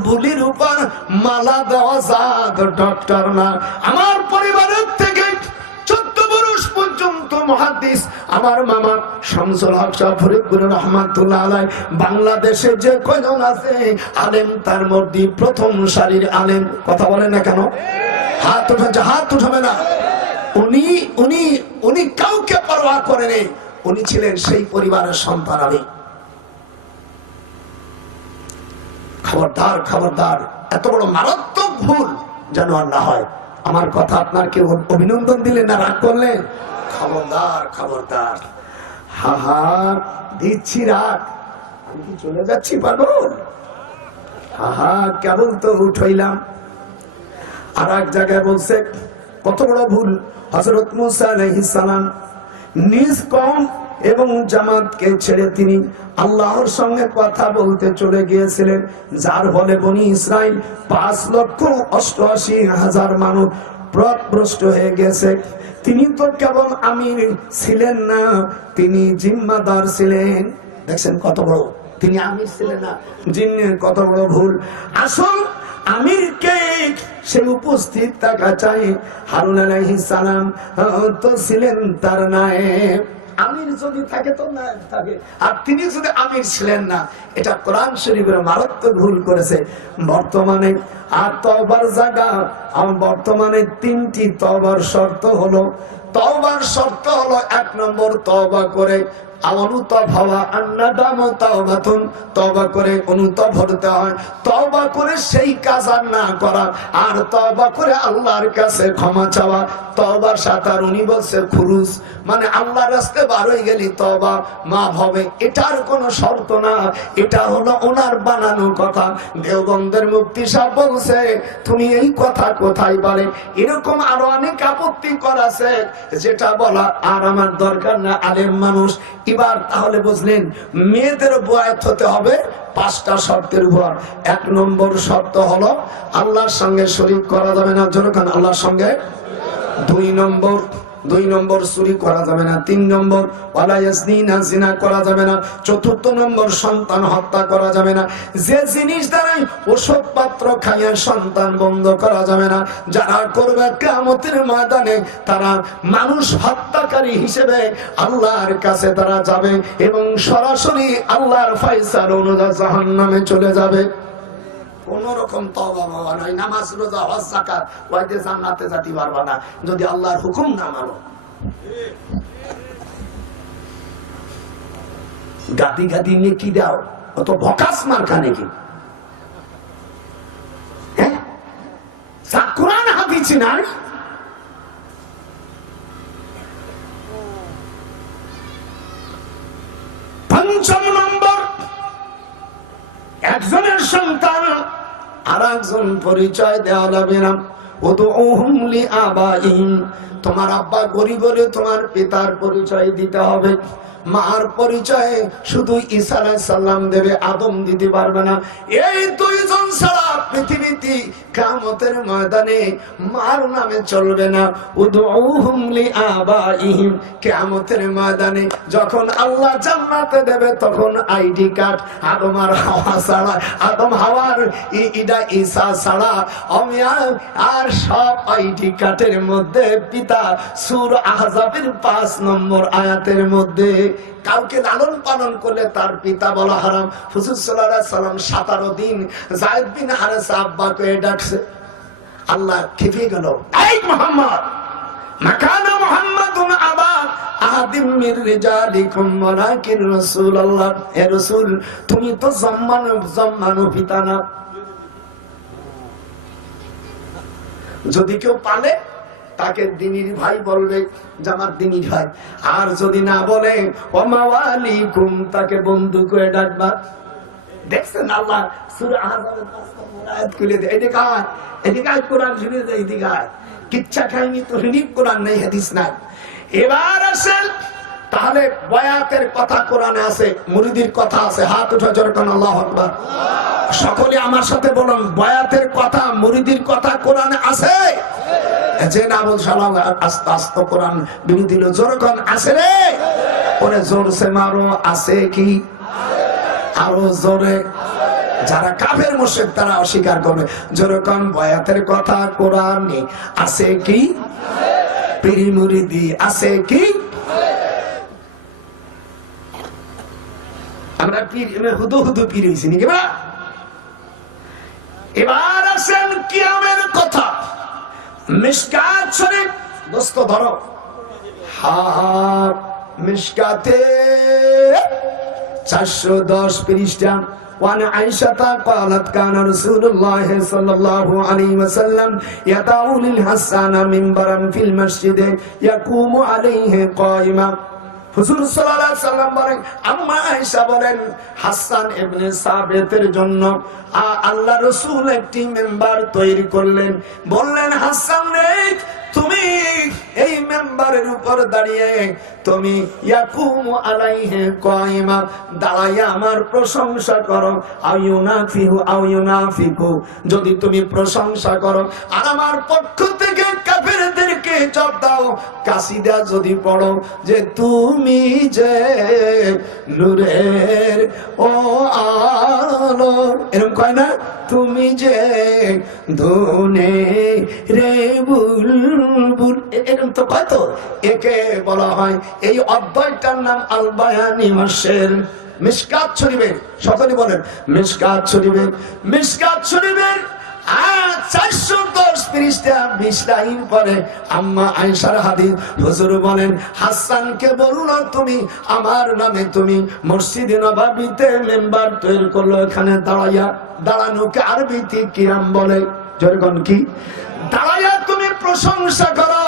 ভুলের উপর মালা দেওয়া যাক ডক্টর না। আমার পরিবারের থেকে 14 বরস পর্যন্ত মুহাদ্দিস আমার মামা শামসুল হক সাহেব ফরিদপুর রহমাতুল্লাহ আলাইহি, বাংলাদেশে যে কয়জন আছে আলেম, তার মধ্যে প্রথম সারির আলেম। কথা বলেন না কেন? হাত উঠাবে না। উনি কাউকে পরোয়া করেনি। উনি ছিলেন সেই পরিবারের সন্তান। আমি খবরদার এত বড় মারাত্মক ভুল যেন আর না হয়। আমার কথা আপনার কেউ অভিনন্দন দিলেন না রাগ করলেন? খবরদার। হা দিচ্ছি রাগ, আমি কি চলে যাচ্ছি পাগল? হা কেবল তো উঠইলাম। আর এক জায়গায় বলছে কত বড় ভুল। হযরত মুসা আলাইহিস সালাম নিজ কওম এবং জামাতকে ছেড়ে তিনি আল্লাহর সঙ্গে কথা বলতে চলে গিয়েছিলেন, যার ফলে বনি ইসরাইল 5,88,000 মানুষ পথভ্রষ্ট হয়ে গেছে। তিনি তো কেবল আমির ছিলেন না, তিনি জিম্মাদার ছিলেন। দেখছেন কত বড়, তিনি আমির ছিলেন না, জিন্নের কত বড় ভুল। আসল আমিরকে সে উপস্থিত থাকা চাই। হারুন আলাইহিস সালাম তো ছিলেন তার নায়েব। আমির যদি থাকে তো নায়েব থাকে, আর তিনি যদি আমির ছিলেন না, এটা কোরআন শরীফের মারাত্মক ভুল করেছে। বর্তমানে আর তওবার জায়গা, বর্তমানে 3টি তওবার শর্ত হলো। তওবার শর্ত হলো 1 নম্বর তওবা করে অনুতপ হওয়া, আন্নাদাম তাওবাতুন, তওবা করে অনুতপ হতে হয়। তওবা করে সেই কাজ আর না করা, আর তওবা করে আল্লাহর কাছে ক্ষমা চাওয়া। তওবার সাথে উনি বলছে খুরুজ, মানে আল্লাহর রাস্তায় বার হয়ে গেলি তওবা মাফ হবে। এটার কোনো শর্ত না, এটা হলো ওনার বানানো কথা। দেওবন্দের মুফতি সাহেব বলছে তুমি এই কথা কোথায় বলে? এরকম আরো অনেক আপত্তি করাছে, যেটা বলা আর আমার দরকার না, আলেম মানুষ। এবার তাহলে বুঝলেন মেয়েদের বয়াত হতে হবে 5টা শর্তের উপর। 1 নম্বর শর্ত হলো আল্লাহর সঙ্গে শরীক করা যাবে না, যখন আল্লাহর সঙ্গে। 2 নম্বর চুরি করা যাবে না। 3 নম্বর ওয়ালা ইয়াজনিনা, জিনা করা যাবে না। 4 নম্বর সন্তান হত্যা করা যাবে না। যে জিনিস দ্বারাই ওষুধ পাত্র খাইয়া সন্তান বন্ধ করা যাবে না। যারা করবে কিয়ামতের ময়দানে তারা মানুষ হত্যাকারী হিসেবে আল্লাহর কাছে তারা যাবে এবং সরাসরি আল্লাহর ফয়সালা অনুযায়ী জাহান্নামে চলে যাবে। কোন রকম তওবা বাবা নাই, নামাজ রোজা হজ যাকাত ওইতে জান্নাতে যেতে পারবা না যদি আল্লাহর হুকুম না মানো। গাদি গাদি নিয়ে কি দাও, অত ভকাস মার্কা নাকি? হ্যাঁ, কোরআন হাদিস নাই। পঞ্চম নম্বর, একজনের সন্তান আর একজন পরিচয় দেওয়া যাবে না। উদউহুম লিআবাইহিম, তোমার আব্বা গরিব হলে তোমার পিতার পরিচয় দিতে হবে। মার পরিচয় শুধু ঈসা আলাইহিস সালাম দেবে, আদম দিতে পারবে না। এই 2 জন ছাড়া পৃথিবীতে কিয়ামতের ময়দানে মার নামে চলবে না। উদউহুম লিআবাইহিম, কিয়ামতের ময়দানে যখন আল্লাহ জান্নাতে দেবে তখন আইডি কার্ড আদম আর হাওয়া ছাড়া, আদম হাওয়ার ইদা ঈসা ছাড়া আর সব আইডি কার্ডের মধ্যে পিতা সূরা আহজাবের 5 নম্বর আয়াতের মধ্যে কাউকে লালন পালন করলে তার পিতা বলা হারাম। হুজুর সাল্লাল্লাহু আলাইহি সাল্লাম 17 দিন যায়েদ বিন হারেসা আব্বাকে ডাকছে। আল্লাহ খেপে গেল, এই মুহাম্মদ, মাকানা মুহাম্মাদুন আবা আহাদিম মির রিজালিকুম ওয়ালাকিন রাসূলুল্লাহ, হে রাসূল তুমি তো জম্মানো পিতা না। যদি কেউ পালে তাকে দিনীর ভাই বলবে, জামাত দিনীর ভাই। আর যদি না বলে ওমাওয়ালিকুম, তাকে বন্ধু করে ডাকবা। দেখছেন আল্লাহ সূরা আহজাবের 5 নম্বর আয়াত খুলে দেয়, এদিকে কোরআন শুনে যায়, এদিকে কিচ্ছা খাইনি তো কোরআন নেই, হাদিস নাই। এবার আসেন তাহলে বয়াতের কথা কোরআনে আছে, মুরিদির কথা আছে। হাত উঠা জোরে কোন আল্লাহু আকবার। সকলে আমার সাথে বলুন, বয়াতের কথা মুরিদির কথা কোরআনে আছে। যে না বল সালাম আস্তে আস্তে কোরআন বিরোধী জোরে কোন আছে রে, ওরে জোরসে মারো, আছে কি? আরো জোরে। যারা কাফের মুশরিক তারা অস্বীকার করবে। জোরে কোন বয়াতের কথা কোরআনে আছে কি? পীর মুরিদি আছে কি? আমরা পীর হুদু হুদু পীর হইছি নাকি? এবার আসেন কিয়ামের কথা। মিশকাত শরীফ দোস্ত ধরো, মিশকাতে 410 পৃষ্ঠা। وعن عائشة قالت كان رسول الله صلى الله عليه وسلم يدعو للحسان منبرا في المسجد يقوم عليه قائما। হুজুর সাল্লাল্লাহু আলাইহি সাল্লাম বলেন, আম্মা আয়েশা বলেন, হাসান ইবনে সাবিতের জন্য আল্লাহ রাসূল একটি মিম্বার তৈরি করলেন। বললেন, হাসান রে, তুমি এই মেম্বারের উপর দাঁড়িয়ে তুমি ইয়াকুমু আলাইহি কায়িমা দাঁড়াইয়া আমার প্রশংসা করো, আও ইউনাফিকু যদি তুমি প্রশংসা করো আর আমার পক্ষ থেকে কাফেরদেরকে জবাব দাও, কাসিদা যদি পড়ো যে তুমি যে নূরের ও আলো, এরকম কয় না, তুমি যে ধনে রে বুলবুল, এরকম তো কয় তো। একে বলা হয়, এই অধ্যায়টার নাম আল বায়ানি মাসের মিশকাত শরীফের, সকলে বলেন মিশকাত শরীফের, মিশকাত শরীফের 410 পৃষ্ঠা 20 লাইন পরে আম্মা আয়েশার হাদিস। হুজুর বলেন হাসানকে বললো তুমি আমার নামে তুমি মসজিদে নববীতে মেম্বার তৈরি করলো, এখানে দাঁড়াইয়া, দাঁড়ানোকে আরবিতে কিয়াম বলে, যেরকম কি দাঁড়াইয়া তুমি প্রশংসা করো।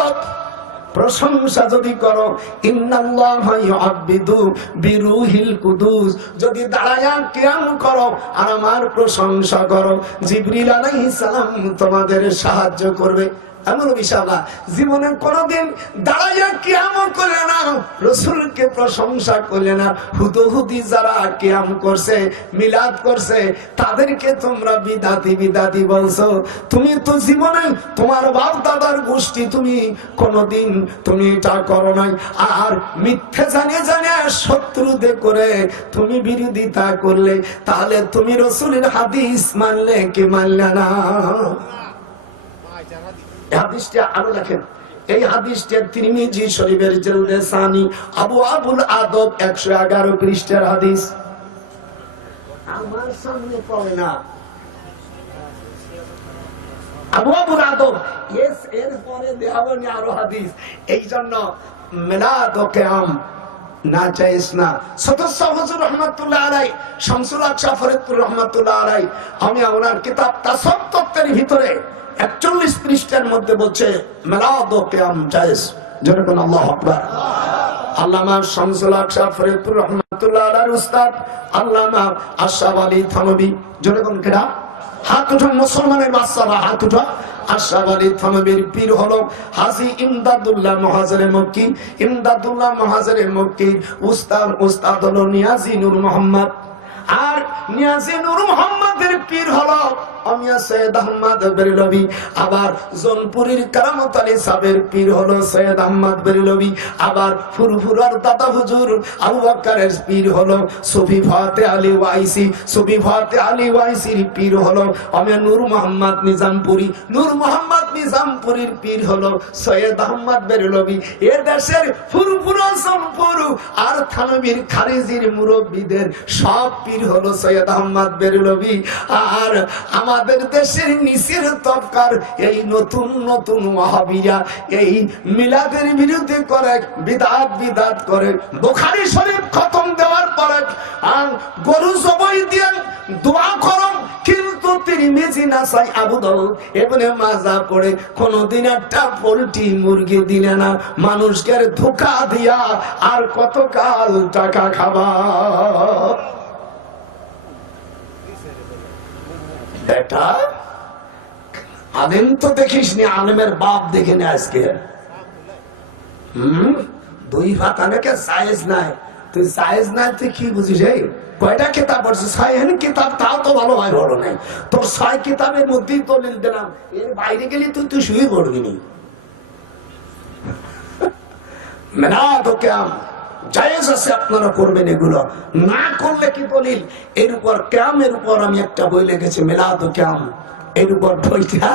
প্রশংসা যদি করো, ইন্নাল্লাহা ইউআব্বিদু বিরূহিল কুদুস, যদি দাঁড়ায়া কিয়াম করো আর আমার প্রশংসা করো, জিবরিল আলাইহিস সালাম তোমাদের সাহায্য করবে। এমন বিষয় না জীবনে কোনদিন দাঁড়াইয়া কিয়াম করে না, রাসূলকে প্রশংসা করলে না। হুদুহুদি যারা কিয়াম করছে, মিলাদ করছে, তাদেরকে তোমরা বিদাতি বিদাতি বলছো। তুমি তো জীবনে তোমার বাপ দাদার গোষ্ঠী তুমি কোনদিন তুমি এটা করো নাই, আর মিথ্যে জানিয়ে জানিয়ে শত্রুদের করে তুমি বিরোধিতা করলে, তাহলে তুমি রাসূলের হাদিস মানলে কি মানলে না? হাদিসটা আরো দেখেন, এই হাদিসটা তিরমিজি শরীফের জলদে সানি আবু আবুল আদব 111 পৃষ্ঠার হাদিস। আমার সামনে পড়ে না আবু আবুল আদব, এর পরে দেখাবনি আরো হাদিস। এই জন্য মিলাদ ও কিয়াম না জায়েজ না। সদস্য হুজুর রহমাতুল্লাহ আলাইহি, শামসুল হক শাহ ফরিদপুর রহমাতুল্লাহ আলাইহি, আমি ওনার কিতাব তাসাত্তুফের ভিতরে 41 পৃষ্ঠার মধ্যে বলছে মিলাদ ও কিয়াম জায়েজ। যেরকম আল্লাহু আকবার। আল্লামা শামসুল হক শাহ ফরিদপুর রহমাতুল্লাহ আলাইহির উস্তাদ আল্লামা আশরাফ আলী থানভী, যেরকম কেডা হাত উঠা মুসলমানের বাচ্চারা হাত উঠা। আশরাফ আলী থানভীর পীর হলো হাজী ইমদাদুল্লাহ মুহাজিরে মক্কি। ইমদাদুল্লাহ মুহাজিরে মক্কির উস্তাদ হলো নিয়াজি নূর মোহাম্মদ, আর নিয়াজি নূর মোহাম্মদের পীর হলো অমিয়া সৈয়দ আহমদ বেরেলভী। আবার জোনপুরীর কারামত আলী সাহেবের পীর হলো সৈয়দ আহমদ বেরেলভী। আবার ফুরফুরার দাদা হুজুর আবু বকরের পীর হলো সুফি ফাতে আলী ওয়াইসি। সুফি ফাতে আলী ওয়াইসির পীর হলো অমিয়া নূর মোহাম্মদ নিজামপুরী। নূর মোহাম্মদ নিজামপুরীর পীর হলো সৈয়দ আহমদ বেরেলভী। এ দেশের ফুরফুরা জোনপুর আর থানভীর খারিজির মুরব্বীদের সব পীর হলো সৈয়দ আহমদ বেরেলভী। আর আমাদের দেশের নিচের তবকার এই নতুন নতুন ওয়াহাবিরা এই মিলাদের বিরুদ্ধে করে, বিদাত করে। বুখারী শরীফ খতম দেওয়ার পরে আর গরু জবাই দিয়ে দোয়া করো, কিন্তু তিরমিজি নাসাই আবু দাউদ ইবনে মাজাহ পড়ে কোনদিন একটা পোল্ট্রি মুরগি দিলে না। মানুষকে ধোঁকা দিয়া আর কতকাল টাকা খাবা? এটা আলেম তো দেখিস নি, আলেমের বাপ দেখে নে আজকে। দুই ভাত আনেকে সাইজ নাই, তুই সাইজ নাই তুই কি বুঝিস? এই কয়টা কিতাব পড়ছিস? 6 কিতাব, তাও তো ভালো হয় বড় নাই তোর। 6 কিতাবের মধ্যেই তো লিল দিলাম, এর বাইরে গেলি তুই শুয়ে পড়বি নি। মিলাদ ও কিয়াম জায়েজ আছে, আপনারা করবেন। এগুলো না করলে কি দলিল? এর উপর কিয়ামের উপর আমি একটা বই লিখেছি, মিলাদ ও কিয়াম, এর উপর বইটা।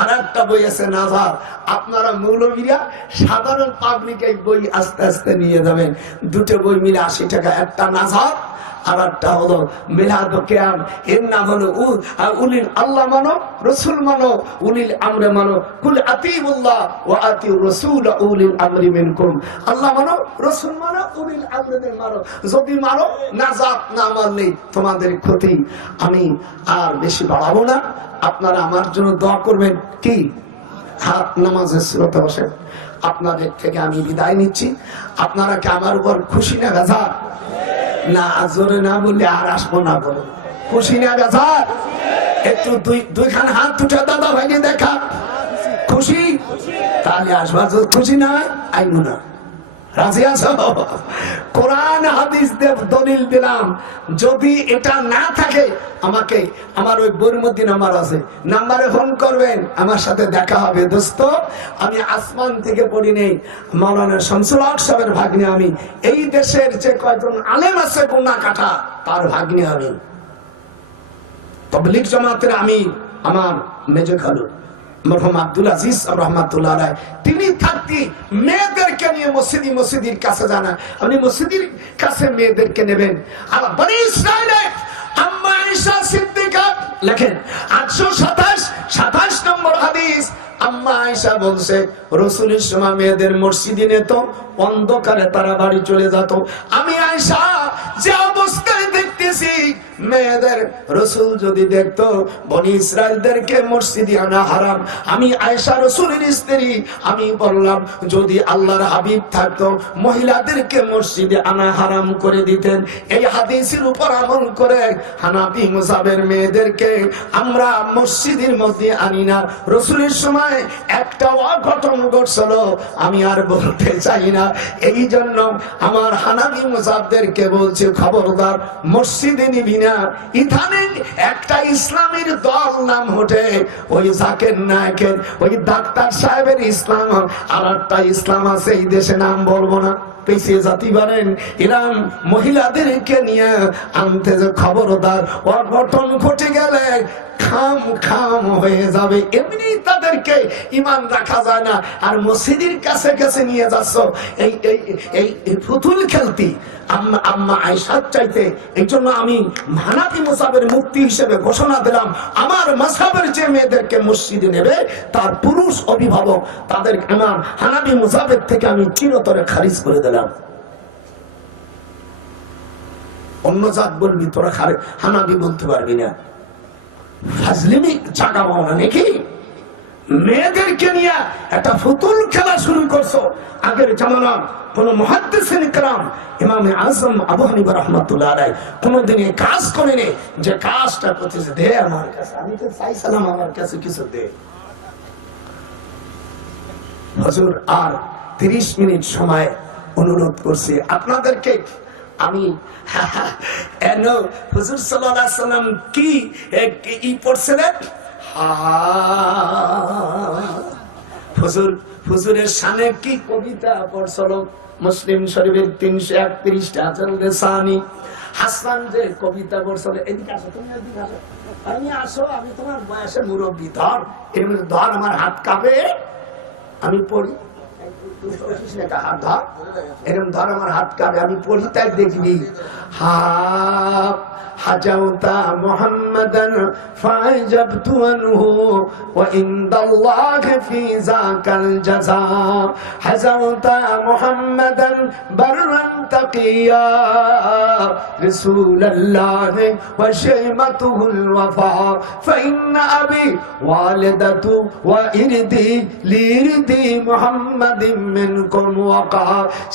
আর একটা বই আছে নাজার। আপনারা মৌলবীরা সাধারণ পাবলিক এই বই আস্তে আস্তে নিয়ে যাবেন। দুটো বই মিলে 80 টাকা। একটা নাজার আর একটা হলো মিলাদ ও কিয়াম। এর নাম হলো উলিল আল্লাহ মানো, রাসূল মানো, উলিল আমরে মানো। কুল আতিউল্লাহ ওয়া আতিউর রাসূল উলিল আমরি মিনকুম। আল্লাহ মানো, রাসূল মানো, উলিল আমরে মানো। যদি মানো নাজাত, না মানলে তোমাদের ক্ষতি। আমি আর বেশি বাড়াবো না, আপনারা আমার জন্য দোয়া করবেন। কি হাত নামাজের সুরতে বসে আপনাদের থেকে আমি বিদায় নিচ্ছি। আপনারা কি আমার উপর খুশি না বেজার? না জোরে না বললে আর আসবো না। বলে খুশি না বেজার? একটু দুইখান হাত উঠে দাদা ভাইকে দেখা। খুশি? তাহলে আসবার খুশি না আইনু না, রাজি আছো? কোরআন হাদিস দেব দলিল দিলাম, যদি এটা না থাকে আমাকে আমার ওই বইয়ের মধ্যে নাম্বার আছে, নাম্বারে ফোন করবেন, আমার সাথে দেখা হবে। দোস্ত আমি আসমান থেকে পড়ি নেই, মাওলানা শামসুল হক সাহেবের ভাগ্নে আমি, এই দেশের যে কয়জন আলেম আছে কোনা কাটা তার ভাগ্নে আমি, তাবলীগ জামাতের আমি, আমার মেজর খালু মরহুম আব্দুল আজিজ রহমাতুল্লাহ আলাইহি, তিনি থাকতে মেয়েদেরকে নিয়ে মসজিদের কাছে জানা, আপনি মসজিদের কাছে মেয়েদেরকে নেবেন। আর বনি ইসরাইলে আম্মা আয়েশা সিদ্দিকা লেখেন 827 নম্বর হাদিস, আম্মা আয়েশা বলছে রাসূলের সময় মেয়েদের মসজিদে নিত, অন্ধকারে তারা বাড়ি চলে যেত। আমি আয়েশা যে অবস্থায় দেখতেছি মেয়েদের, রাসূল যদি দেখতো বনি ইসরাইলদেরকে মসজিদে আনা হারাম, আমি আয়েশা রাসূলের স্ত্রী, আমি বললাম যদি আল্লাহর হাবিব থাকতো মহিলাদেরকে মসজিদে আনা হারাম করে দিতেন। এই হাদিসের উপর আমল করে হানাফি মাযহাবের মেয়েদেরকে আমরা মসজিদের মধ্যে আনি না। রাসূলের সময় একটা অঘটন ঘটছিল, আমি আর বলতে চাই না, এই জন্য আমার হানাফি মাযহাবদেরকে বলছে খবরদার মসজিদে নিবি না। ইদানিং একটা ইসলামের দল নাম ওঠে, ওই জাকির নায়েকের, ওই ডাক্তার সাহেবের ইসলাম, আর একটা ইসলাম আছে এই দেশে, নাম বলবো না, পিছিয়ে জাতি পারেন, ইরান মহিলাদেরকে নিয়ে আনতে যে খবরদার, অঘটন ঘটে গেলে খাম হয়ে যাবে, এমনি তাদেরকে ইমান রাখা যায় না। আর মসজিদের কাছে কাছে নিয়ে যাচ্ছ এই ফুতুল খেলতি আম্মা আয়েশার চাইতে। এই জন্য আমি হানাফি মাযহাবের মুফতি হিসেবে ঘোষণা দিলাম, আমার মাযহাবের যে মেয়েদেরকে মসজিদে নেবে তার পুরুষ অভিভাবক, তাদের আমার হানাফি মাযহাবের থেকে আমি চিরতরে খারিজ করে দিলাম। অন্য জাত বলবি তোরা হানাফি বলতে পারবি না, ফাজলিমি জাগাবো না নাকি? মেয়েদেরকে নিয়ে একটা ফুতুল খেলা শুরু করছো। আগের জামানা কোন মুহাদ্দিসিন ইকরাম ইমাম আযম আবু হানিফা রাহমাতুল্লাহ আলাইহি কোনদিন এই কাজ করেনি, যে কাজটা করতেছে দে আমার কাছে, আমি তো চাইছিলাম আমার কাছে কিছু দে। হুজুর আর 30 মিনিট সময় অনুরোধ করছি আপনাদেরকে। আমি হুজুর সাল্লাল্লাহু আলাইহি ওয়াসাল্লাম কি পড়ছিলেন? হুজুরের শানে কি কবিতা পড়ছিল? মুসলিম শরীফের 331টা জলসানি হাসান যে কবিতা পড়ছিল। এদিকে আসো, তুমি এদিকে আসো, আমি আসো, আমি তোমার বয়সে মুরব্বী, ধর এর ধর, আমার হাত কাঁপে, আমি পড়ি, এরকম ধর আমার হাত কাঁপে, আমি পড়ি, তাই দেখবি। হাজাউতা মুহাম্মাদান ফাজাবতু আনহু ওয়া ইনদাল্লাহি ফি যাকাল জাযা, হাজাউতা মুহাম্মাদান বাররান তাকিয়া রাসূলুল্লাহ ওয়া শাইমাতুহুল ওয়াফা ফাইন্না আবি ওয়ালিদাতু ওয়া ইরদি লিরদি মুহাম্মাদিন মিনকুম ওয়াকা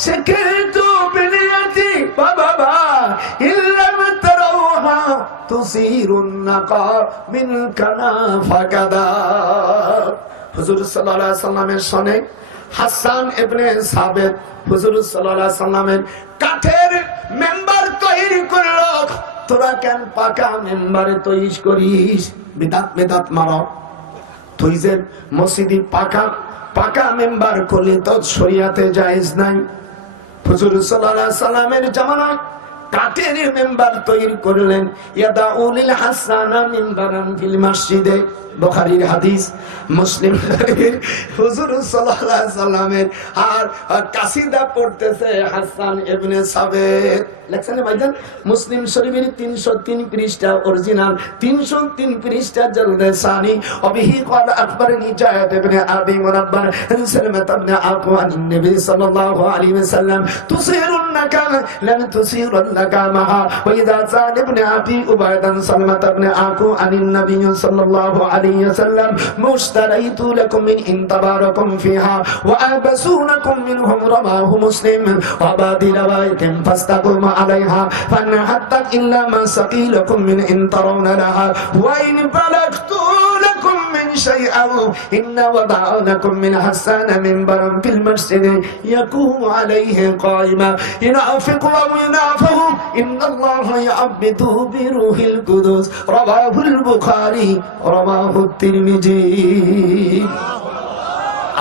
শাকিরতু বিনিয়াতি বাবা ইল্লাম তারাউহা তুসিরুন নাকা মিন কানা ফাকাদা। হুজুর সাল্লাল্লাহু আলাইহি ওয়াসাল্লামের সনে হাসান ইবনে সাবিত হুজুর সাল্লাল্লাহু আলাইহি ওয়াসাল্লামের কাঠের মেম্বার তৈরি করলো। তোরা কেন পাকা মেম্বারে তৈরি করিস? বিদাত মারো। তুই যে মসজিদে পাকা মেম্বার করলে তো শরিয়াতে জায়েজ নাই। হুজুর সাল্লাল্লাহু আলাইহি ওয়াসাল্লামের জামানায় কাঠের মেম্বার তৈরি করলেন। ইয়াদাউলিল হাসানা মিম্বারান ফিল মসজিদে, বুখারীর হাদিস, মুসলিম হুজুর সাল্লাল্লাহু আলাইহি ওয়াসাল্লামের আর কাসিদা পড়তেছে হাসান ইবনে সাবিত। লেখছেন ভাইজান মুসলিম শরীফের 303 পৃষ্ঠা অরিজিনাল, 303 পৃষ্ঠা জলদে সানি। অবিহি قال اخبرني جابر بن ابي منبه عن سلمة بن عقوى عن النبي صلى الله عليه وسلم تصير النكام لم تصير النكامها واذا زاد ابن ابي عبيد سلمة بن عقوى عن النبي صلى الله عليه وسلم مشتريت لكم من ان تباركم فيها وابسونكم منهم رواه مسلم وبعد روايه فاستقم عليها فان حتى الا ما سقي لكم من ان ترون لها وان بلغت لكم من شيئا إن وضعناكم من حسان منبرا في المسجد يقوم عليه قائما ينافق وينافه إن الله يعبد بروح القدس رواه البخاري رواه الترمذي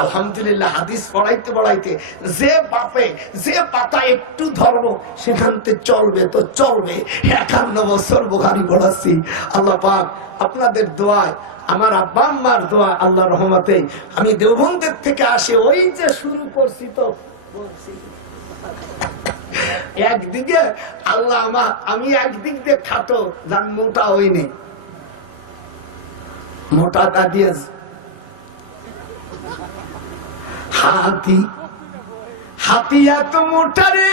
আলহামদুলিল্লাহ। হাদিস পড়াইতে পড়াইতে যে বাপে যে পাতা একটু ধর্ম সেখানতে চলবে তো চলবে। 51 বছর বুখারী পড়াচ্ছি। আল্লাহ পাক আপনাদের দোয়ায়, আমার আব্বা আম্মার দোয়া, আল্লাহ রহমতে আমি দেওবন্দের থেকে আসে ওই যে শুরু করছি তো বলছি একদিকে আল্লাহ আমি একদিক দিয়ে খাটো যান মোটা হইনি, মোটাটা দিয়ে হাতি এত মোটারে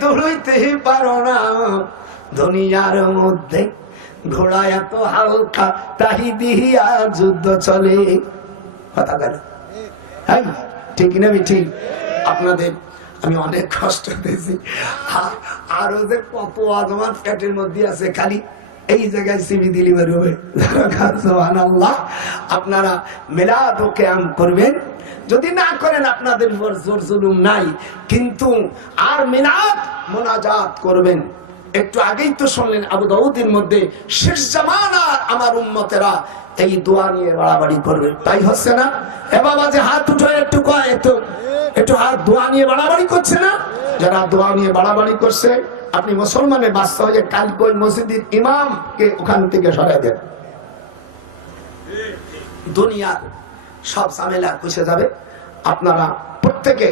দৌড়াইতে পারো না, দুনিয়ার মধ্যে ঘোড়া এত হালকা তাহি দিয়া যুদ্ধ চলে। কথা বলে ঠিক না? ঠিক। আপনাদের আমি অনেক কষ্ট পেয়েছি। আরো যে কত আজমাত পেটের মধ্যে আছে, খালি এই জায়গায় সিবি দিলি বেরোবে। আপনারা মিলাদ ও কিয়াম করবেন, যদি না করেন আপনাদের উপর জোর জুলুম নাই, কিন্তু আর মিলাদ মোনাজাত করবেন। একটু আগেই তো শুনলেন আবু দাউদের মধ্যে শেষ জামানার আমার উম্মতেরা এই দোয়া নিয়ে বাড়াবাড়ি করবে, তাই হচ্ছে না? এ বাবা যে হাত উঠে একটু কয় একটু হাত দোয়া নিয়ে বাড়াবাড়ি করছে না? যারা দোয়া নিয়ে বাড়াবাড়ি করছে আপনি মুসলমানের বাচ্চা হয়ে কালকে ওই মসজিদের ইমামকে ওখান থেকে সরাই দেন, দুনিয়ার সব ঝামেলা খুশে যাবে। আপনারা প্রত্যেকে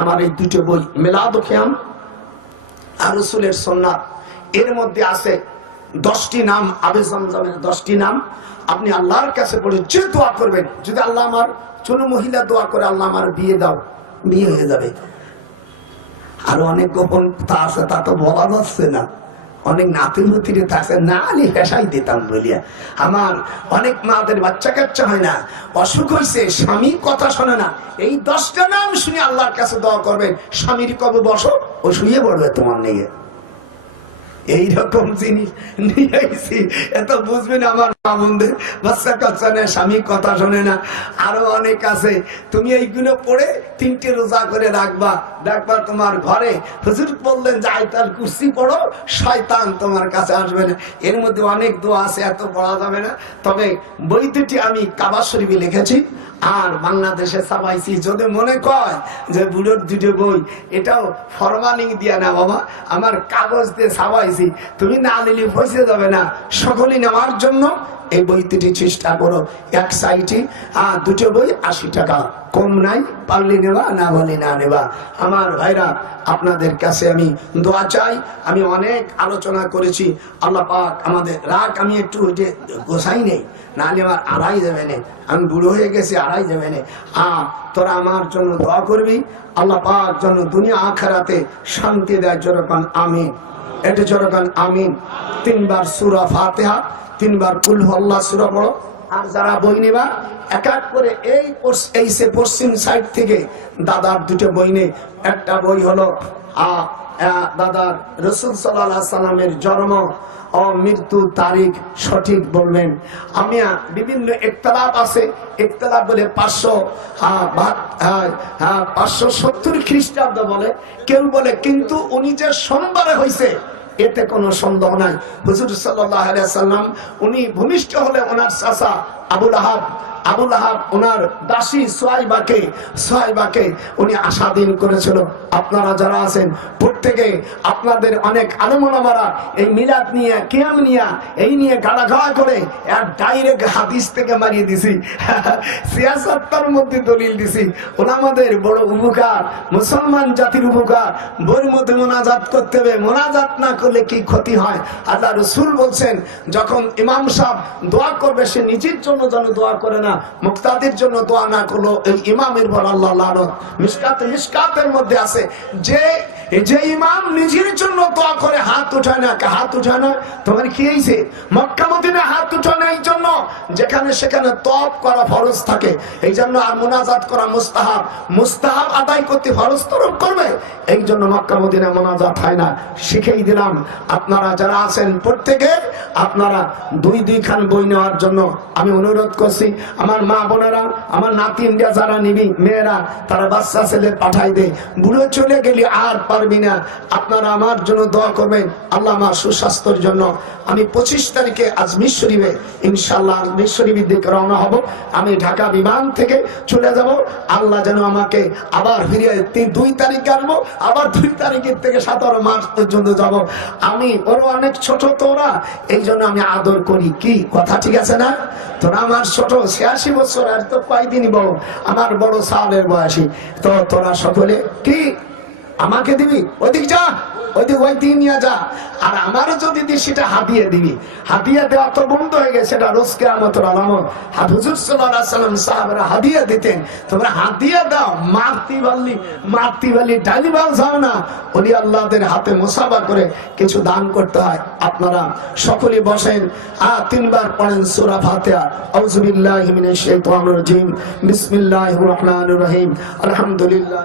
আমার এই দুটো বই মিলাদ ও কিয়াম আর রাসূলের সুন্নাত, এর মধ্যে আছে 10টি নাম, আবে জমজমের 10টি নাম। আপনি আল্লাহর কাছে পড়ে যে দোয়া করবেন, যদি আল্লাহ আমার কোনো মহিলা দোয়া করে আল্লাহ আমার বিয়ে দাও, বিয়ে হয়ে যাবে। আরো অনেক গোপন তা আছে, তা তো বলা যাচ্ছে না। অনেক নাতি নতিরে থাকছে না, আলি পেশাই দিতাম বলিয়া। আমার অনেক মাদের বাচ্চা কাচ্চা হয় না, অসুখ হয়েছে, স্বামী কথা শোনে না। এই 10টা নাম শুনে আল্লাহর কাছে দোয়া করবেন, স্বামীর কবে বসো ও শুয়ে পড়বে তোমার নিয়ে। এইরকম জিনিস নিয়ে আইছি, এত বুঝবেন আমার মা বোনদের বাচ্চা কাচ্চা নেই, স্বামী কথা শোনে না। আরো অনেক আছে, তুমি এইগুলো পড়ে 3টে রোজা করে রাখবা, দেখবা তোমার ঘরে হুজুর বললেন যে আয়াতুল কুরসি পড়ো, শয়তান তোমার কাছে আসবে না। এর মধ্যে অনেক দোয়া আছে, এত পড়া যাবে না। তবে বই দুটি আমি কাবা শরীফে লিখেছি আর বাংলাদেশে ছাপাইছি। যদি মনে কয় যে বুড়োর দুটো বই, এটাও ফরমালিং দিয়া না বাবা, আমার কাগজ দিয়ে ছাপাইছি, তুমি না নিলে ফসে যাবে না। সকলেই নেওয়ার জন্য এই বই দুটি চেষ্টা করো। এক সাইটে দুটো বই 80 টাকা, কম নাই, পারলে নেবা, না বলে না নেবা। আমার ভাইরা আপনাদের কাছে আমি দোয়া চাই। আমি অনেক আলোচনা করেছি, আল্লাহ পাক আমাদের রাগ, আমি একটু ওইটা গোসাই নেই, নাহলে আমার আড়াই যাবে না, আমি বুড়ো হয়ে গেছি, আড়াই যাবে না। তোরা আমার জন্য দোয়া করবি, আল্লাহ পাক যেন দুনিয়া আখিরাতে শান্তি দেয়। জোরকান আমিন, এটা জোরকান আমিন। 3 বার সূরা ফাতিহা, 3 বার কুল হুয়াল্লাহ সূরা পড়ো। আর যারা বই নেবা এক এক করে এই পশ্চিম সাইড থেকে দাদার দুটো বই নে। একটা বই হলো দাদার রাসূল সাল্লাল্লাহু আলাইহি সাল্লামের জন্ম ও মৃত্যু তারিখ সঠিক বলবেন। আমি বিভিন্ন ইখতিলাফ আছে, ইখতিলাফ বলে 570 খ্রিস্টাব্দ বলে, কেউ বলে কিন্তু উনি যে সোমবারে হয়েছে এতে কোনো সন্দেহ নাই। হুজুর সাল্লাল্লাহু আলাইহি ওয়াসাল্লাম উনি ভূমিষ্ঠ হলে ওনার চাচা আবু লাহাব ওনার দাসী সোয়াইবাকে উনি আশাদিন করেছিল। আপনারা যারা আছেন প্রত্যেকে আপনাদের অনেক আলেম ওলামারা এই মিলাদ নিয়ে, কিয়াম নিয়ে, এই নিয়ে গালাগালা করে এক ডাইরেক্ট হাদিস থেকে মারিয়ে দিছি, সিয়াসাতের মধ্যে দলিল দিছি। ওলামাদের বড় উপকার, মুসলমান জাতির উপকার। বইয়ের মধ্যে মোনাজাত করতে হবে, মোনাজাত না করলে কি ক্ষতি হয়? আল্লাহ রাসূল বলছেন যখন ইমাম সাহেব দোয়া করবে সে নিজের জন্য যেন দোয়া করে না, মুক্তাদির জন্য দোয়া না করলো এই ইমামের বল আল্লাহ লানত। মিশকাতের মধ্যে আছে যে এই যে ইমাম নিজের জন্য দোয়া করে হাত উঠায় না, হাত উঠায় না, তোমার কি হয়েছে? মক্কা মদিনায় হাত উঠায় না এই জন্য যেখানে সেখানে তওয়াব করা ফরজ থাকে, এই জন্য আর মুনাজাত করা মুস্তাহাব, মুস্তাহাব আদায় করতে ফরজ তরফ করবে, এই জন্য মক্কা মদিনায় মুনাজাত হয় না। শিখেই দিলাম, আপনারা যারা আছেন প্রত্যেকে আপনারা দুই খান বই নেওয়ার জন্য আমি অনুরোধ করছি। আমার মা বোনেরা, আমার নাতি ইন্ডিয়া যারা নিবি মেয়েরা, তারা বাচ্চা ছেলে পাঠাই দে, বুড়ো চলে গেলি আর পারবি না, আপনারা আমার জন্য দোয়া করবেন আল্লাহ আমার সুস্বাস্থ্যের জন্য। আমি 25 তারিখে আজমির শরীফে ইনশাআল্লাহ আজমির শরীফের দিকে রওনা হব। আমি ঢাকা বিমান থেকে চলে যাব, আল্লাহ যেন আমাকে আবার ফিরিয়ে 2 তারিখ আসবো, আবার 2 তারিখের থেকে 17 মার্চ পর্যন্ত যাব। আমি ওরা অনেক ছোট তোরা, এই জন্য আমি আদর করি, কি কথা ঠিক আছে না? তোরা আমার ছোট 86 বছর, আর তো কয়দিনই বড়, আমার বড় সালের বয়সী, তো তোরা সকলে কি আমাকে দিবি? ওদিক যা, ওইদিক ওই দিন নিয়ে যা, আর আমারও যদি দিস সেটা হাদিয়া দিবি। হাদিয়া দেওয়া তো বন্ধ হয়ে গেছে, এটা রোজ কিয়ামতের আলামত। হুজুর সাল্লাল্লাহু আলাইহি ওয়াসাল্লাম সাহাবারা হাদিয়া দিতেন, তোমরা হাদিয়া দাও। মারতি বালি ডালি বাল যাও না, ওলি আল্লাহদের হাতে মুসাফা করে কিছু দান করতে হয়। আপনারা সকলে বসেন, 3 বার পড়েন সূরা ফাতিহা। আউযু বিল্লাহি মিনাশ শাইতানির রাজীম, বিসমিল্লাহির রহমানির রহিম, আলহামদুলিল্লাহ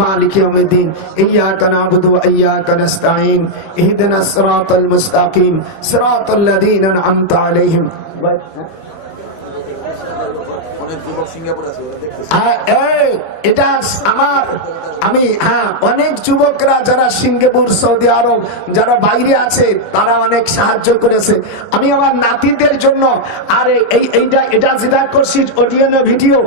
مالك يوم الدين إياك نعبد وإياك نستعين اهدنا الصراط المستقيم صراط الذين أنعمت عليهم এটা আমার আমি অনেক যুবকরা যারা সিঙ্গাপুর সৌদি আরব যারা বাইরে আছে তারা অনেক সাহায্য করেছে। আমি আমার নাতিদের জন্য আর এটা যেটা করছিস অডিও ভিডিও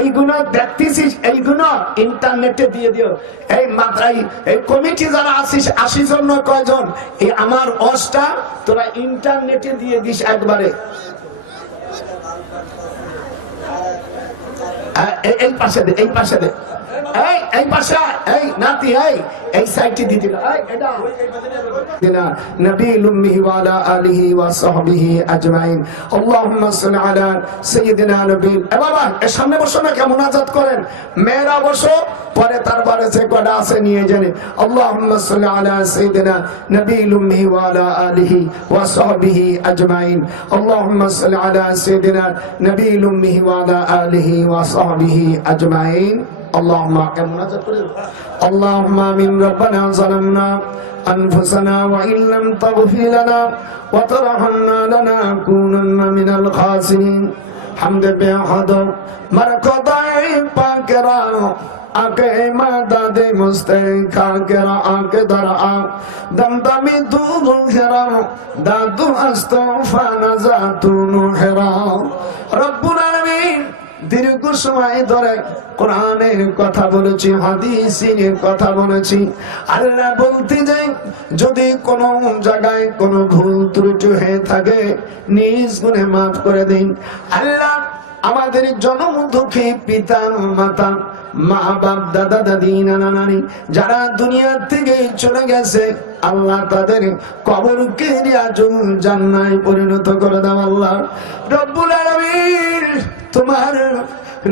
এইগুলো দেখতেছিস, এইগুলো ইন্টারনেটে দিয়ে দিও। এই মাত্রাই এই কমিটি যারা আসিস 80 জন কয়জন, এই আমার অসটা তোরা ইন্টারনেটে দিয়ে দিস একবারে। এই পাশে দে, এই পাশে দে, এই পাশে, এই নাতি, এই সাইডটি দিতে এটা নবী উম্মিহি ওয়া আলা আলিহি ওয়া সাহবিহি আজমাইন। আল্লাহুম্মা সাল্লি আলা সাইয়্যিদিনা নবী। এ বাবা এর সামনে বসো না, কেমন মুনাজাত করেন, মেয়েরা বসো, পরে তারপরে যে কটা আছে নিয়ে জানে। আল্লাহুম্মা সাল্লি আলা সাইয়্যিদিনা নবী উম্মিহি ওয়া আলা আলিহি ওয়া সাহবিহি আজমাইন। আল্লাহুম্মা সাল্লি আলা সাইয়্যিদিনা নবী উম্মিহি ওয়া আলা আলিহি ওয়া সাহবিহি আজমাইন। اللهم اللهم آمين. ربنا ظلمنا أنفسنا وإن لم تغفر لنا وترحمنا لنكونن من الخاسرين. حمد بحد مرقدائے پاکرا آکے مدد مستقاکرا آکے درآ دمدمی دود خرا دادو استغفا نزاتو نحرا رب العالمين. দীর্ঘ সময় ধরে কোরআনের কথা বলেছি, হাদিসের কথা বলেছি। আল্লাহ বলতে যাই যদি কোনো জায়গায় কোনো ভুল ত্রুটি হয়ে থাকে নিজ গুণে মাফ করে দিন। আল্লাহ আমাদের জন্ম দুঃখী পিতা মাতা, মা বাপ, দাদা দাদি, নানা নানি যারা দুনিয়া থেকে চলে গেছে, আল্লাহ তাদের কবরকে জান্নাতে পরিণত করে দাও। আল্লাহ রব্বুল আলামিন, তোমার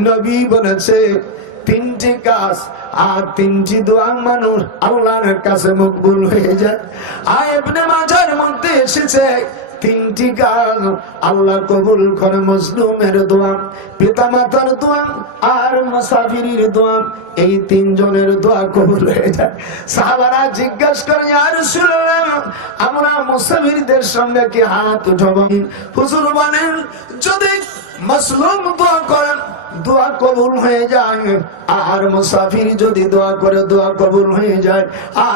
নবী বলেছে 3টি কাজ আর 3টি দোয়া মানুষ আল্লাহর কাছে মকবুল হয়ে যায়। আর ইবনে মাজার মধ্যে এসেছে 3টি কাজ আল্লাহ কবুল করে, মজলুমের দোয়া, পিতামাতার দোয়া আর মুসাফিরের দোয়া। এই 3 জনের দোয়া কবুল হয়ে যায়। সাহাবারা জিজ্ঞাসা করে, ইয়া রাসূলুল্লাহ আমরা মুসাফিরদের সঙ্গে কি হাত উঠাবো? হুজুর বলেন যদি মজলুম দোয়া করেন দোয়া কবুল হয়ে যায়, আর মুসাফির যদি দোয়া করে দোয়া কবুল হয়ে যায়,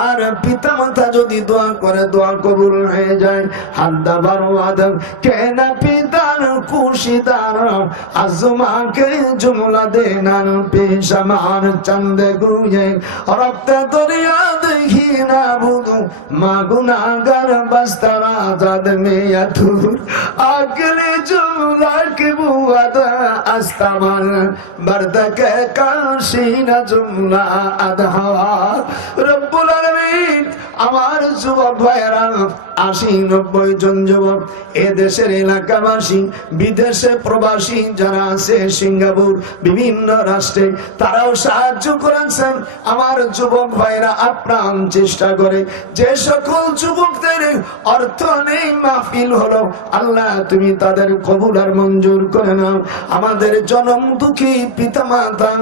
আর পিতামাতা যদি দোয়া করে দোয়া কবুল হয়ে যায়। হাদ্দা বারওয়াদ কেনা পিতার কুশিদার আজমাকে জুমলা দেনার পেশামার চন্দে গুয়ে রক্তে দরিয়া দেখি না বুধু মা গুনাহগার বস্তারা জাদ মেয়াতুর আগলে জুমলা কে বুয়াদ আস্তামান বরদকে কাশিনা জুমলা আদহা। রব্বুল আলামিন আমার যুবক ভাইয়েরা 80-90 জন যুবক এ দেশের এলাকাবাসী, বিদেশে প্রবাসী যারা আছে, সিঙ্গাপুর বিভিন্ন রাষ্ট্রে, তারাও সাহায্য করেছেন। আমার যুবক ভাইরা আপ্রাণ চেষ্টা করে যে সকল যুবকদের অর্থ নেই মাহফিল হলো, আল্লাহ তুমি তাদের কবুল আর মঞ্জুর করে নাও। আমাদের জনম দুঃখী পিতামাতা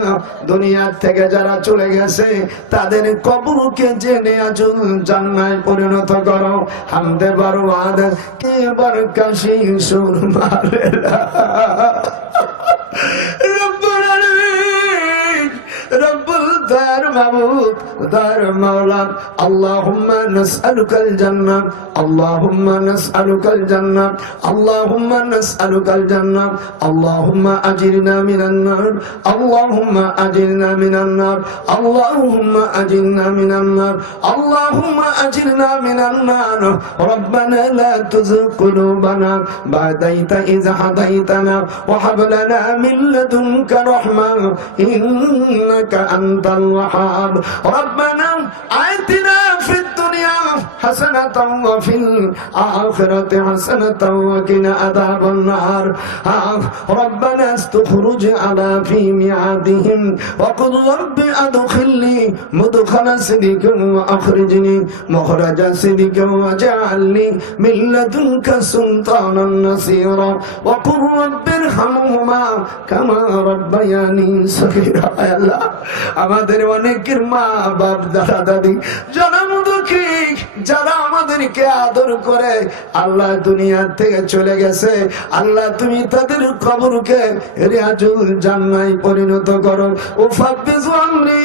দুনিয়া থেকে যারা চলে গেছে, তাদের কবরকে জেনে আজুল জান্নায় পরিণত করো। হামদে বরবাদ কে বরকাশি সুর মারে রব্বুল আলামিন, রব্বুল দার মাবুদ, দার মাওলা। আল্লাহুম্মা নাসআলুকাল জান্নাহ, আল্লাহুম্মা নাসআলুকাল জান্নাহ, আল্লাহুম্মা নাসআলুকাল জান্নাহ, আল্লাহুম্মা আজিরনা মিনান নার, আল্লাহুম্মা আজিরনা মিনান নার, আল্লাহুম্মা আজিরনা মিনান নার, আল্লাহুম্মা আজিরনা মিনান নার। রব্বানা লা তুযিগ কুলুবানা বা'দা ইয হাদাইতানা ওয়া হাব লানা মিন লাদুনকা রাহমাহ ইন্নাকা আনতাল ওয়াহ্হাব। রব্বানা আতিনা ফিদ দুনিয়া হাসানাতাও ওয়া ফিল আখিরাতি হাসানাতাও ওয়া কিনা আযাবান নার। রব্বানা আস্তুখরিজ আলা ফি মিআদিহিম ওয়া কুল রাব্বি আদখিলনি মুদখালা সিদকিন ওয়া আখরিজনি মুখরাজা সিদকিন ওয়াজআলনি মিন লাদুনকা সুলতানান নাসীরা ওয়া কুল রাব্বিরহামহুমা কামা রাব্বায়ানি সগীরা। আল্লাহ, আমাদের অনেকের মা বাপ দাদা দাদি জনম দুঃখী যারা আমাদেরকে আদর করে, আল্লাহ দুনিয়া থেকে চলে গেছে, আল্লাহ তুমি তাদের কবরকে রিয়াজুল জান্নায় পরিণত করো। উফাব্বিজু আমরি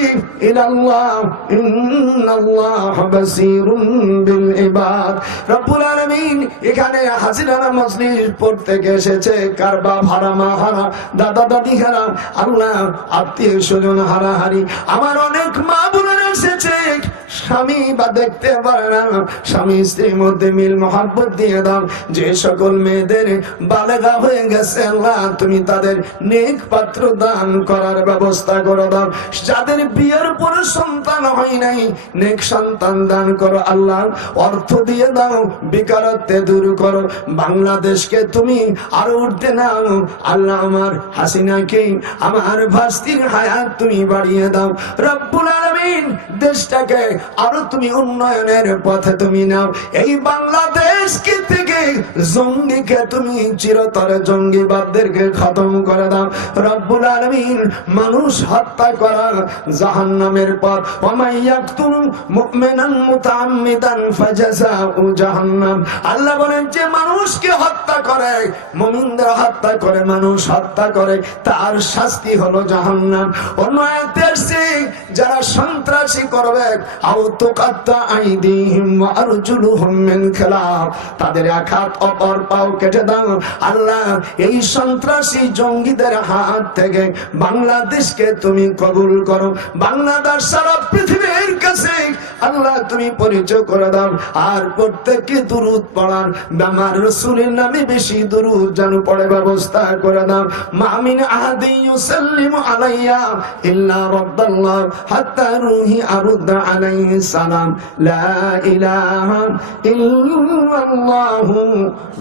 ইলাল্লাহ ইন্নাল্লাহা বাসীরুম বিল ইবাদ। রব্বুল আলামিন, এখানে হাজিরানা মজলিস পড়তে এসেছে কার বাপ হারা, মা হারা, দাদা দাদি হারা, আল্লাহ আত্মীয় স্বজন হারাহারি। আমার অনেক মা বোনেরা এসেছে স্বামী বা দেখতে পারে না, স্বামী স্ত্রীর মধ্যে মিল মহব্বত দিয়ে দাও। যে সকল মেয়েদের বালেগা হয়ে গেছে, আল্লাহ তুমি তাদের নেক পাত্র দান করার ব্যবস্থা করে দাও। যাদের বিয়ের পরে সন্তান হয় নাই, নেক সন্তান দান করো আল্লাহ। অর্থ দিয়ে দাও, বেকারত্বে দূর করো। বাংলাদেশকে তুমি আরো উঠতে নাও আল্লাহ। আমার হাসিনাকে, আমার ভাস্তির হায়াত তুমি বাড়িয়ে দাও রব্বুল আলামিন। দেশটাকে আরো তুমি উন্নয়নের পথে তুমি নাও। এই বাংলাদেশকে থেকে জঙ্গিকে তুমি চিরতরে জঙ্গিবাদদেরকে খতম করে দাও রব্বুল আলামিন। মানুষ হত্যা করা জাহান্নামের পথ। ওয়া মাইয়াকতুল মুমিনান মুতাআম্মিদান ফাজাযাউ জাহান্নাম। আল্লাহ বলেন যে মানুষকে হত্যা করে, মুমিনদের হত্যা করে, মানুষ হত্যা করে, তার শাস্তি হলো জাহান্নাম। অন্য আয়াতে আসছে যারা সন্ত্রাসী করবে, আও তুকাত্তা আইদিহিম ওয়া আরজুলুহুম মিন খিলাফ, তাদের এক হাত অপর পাও কেটে দাও আল্লাহ। এই সন্ত্রাসী জঙ্গিদের হাত থেকে বাংলাদেশকে তুমি কবুল করো। বাংলাদেশ সারা পৃথিবীর কাছে আল্লাহ তুমি পরিচয় করে দাও। আর প্রত্যেককে দুরূদ পড়ার, আমার রাসূলের নামে বেশি দুরূদ জানু পড়ে ব্যবস্থা করে দাও। মামিন আহাদি ইউসাল্লিমু আলাইয়া ইল্লা রাদ্দাল্লাহ হাত্তা রূহি আরুদ আলাইহি সালাম। লা ইলাহা ইল্লাল্লাহু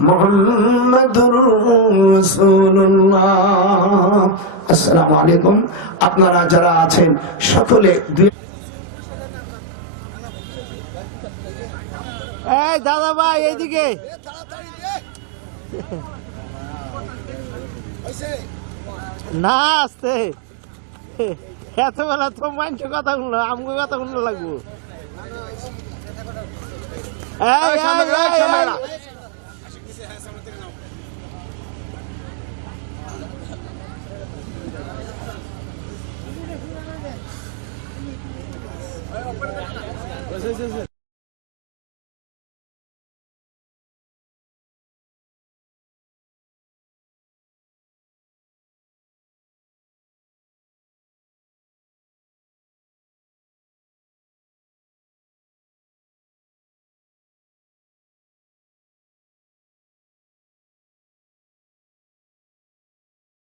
মুহাম্মাদুর রাসূলুল্লাহ। আসসালামু আলাইকুম। আপনারা যারা আছেন সকলে এই দাদা ভাই এইদিকে না আসতে এত বেলা তো মানুষ কথা শুনলো, আমাকে কথা শুনলো লাগবো।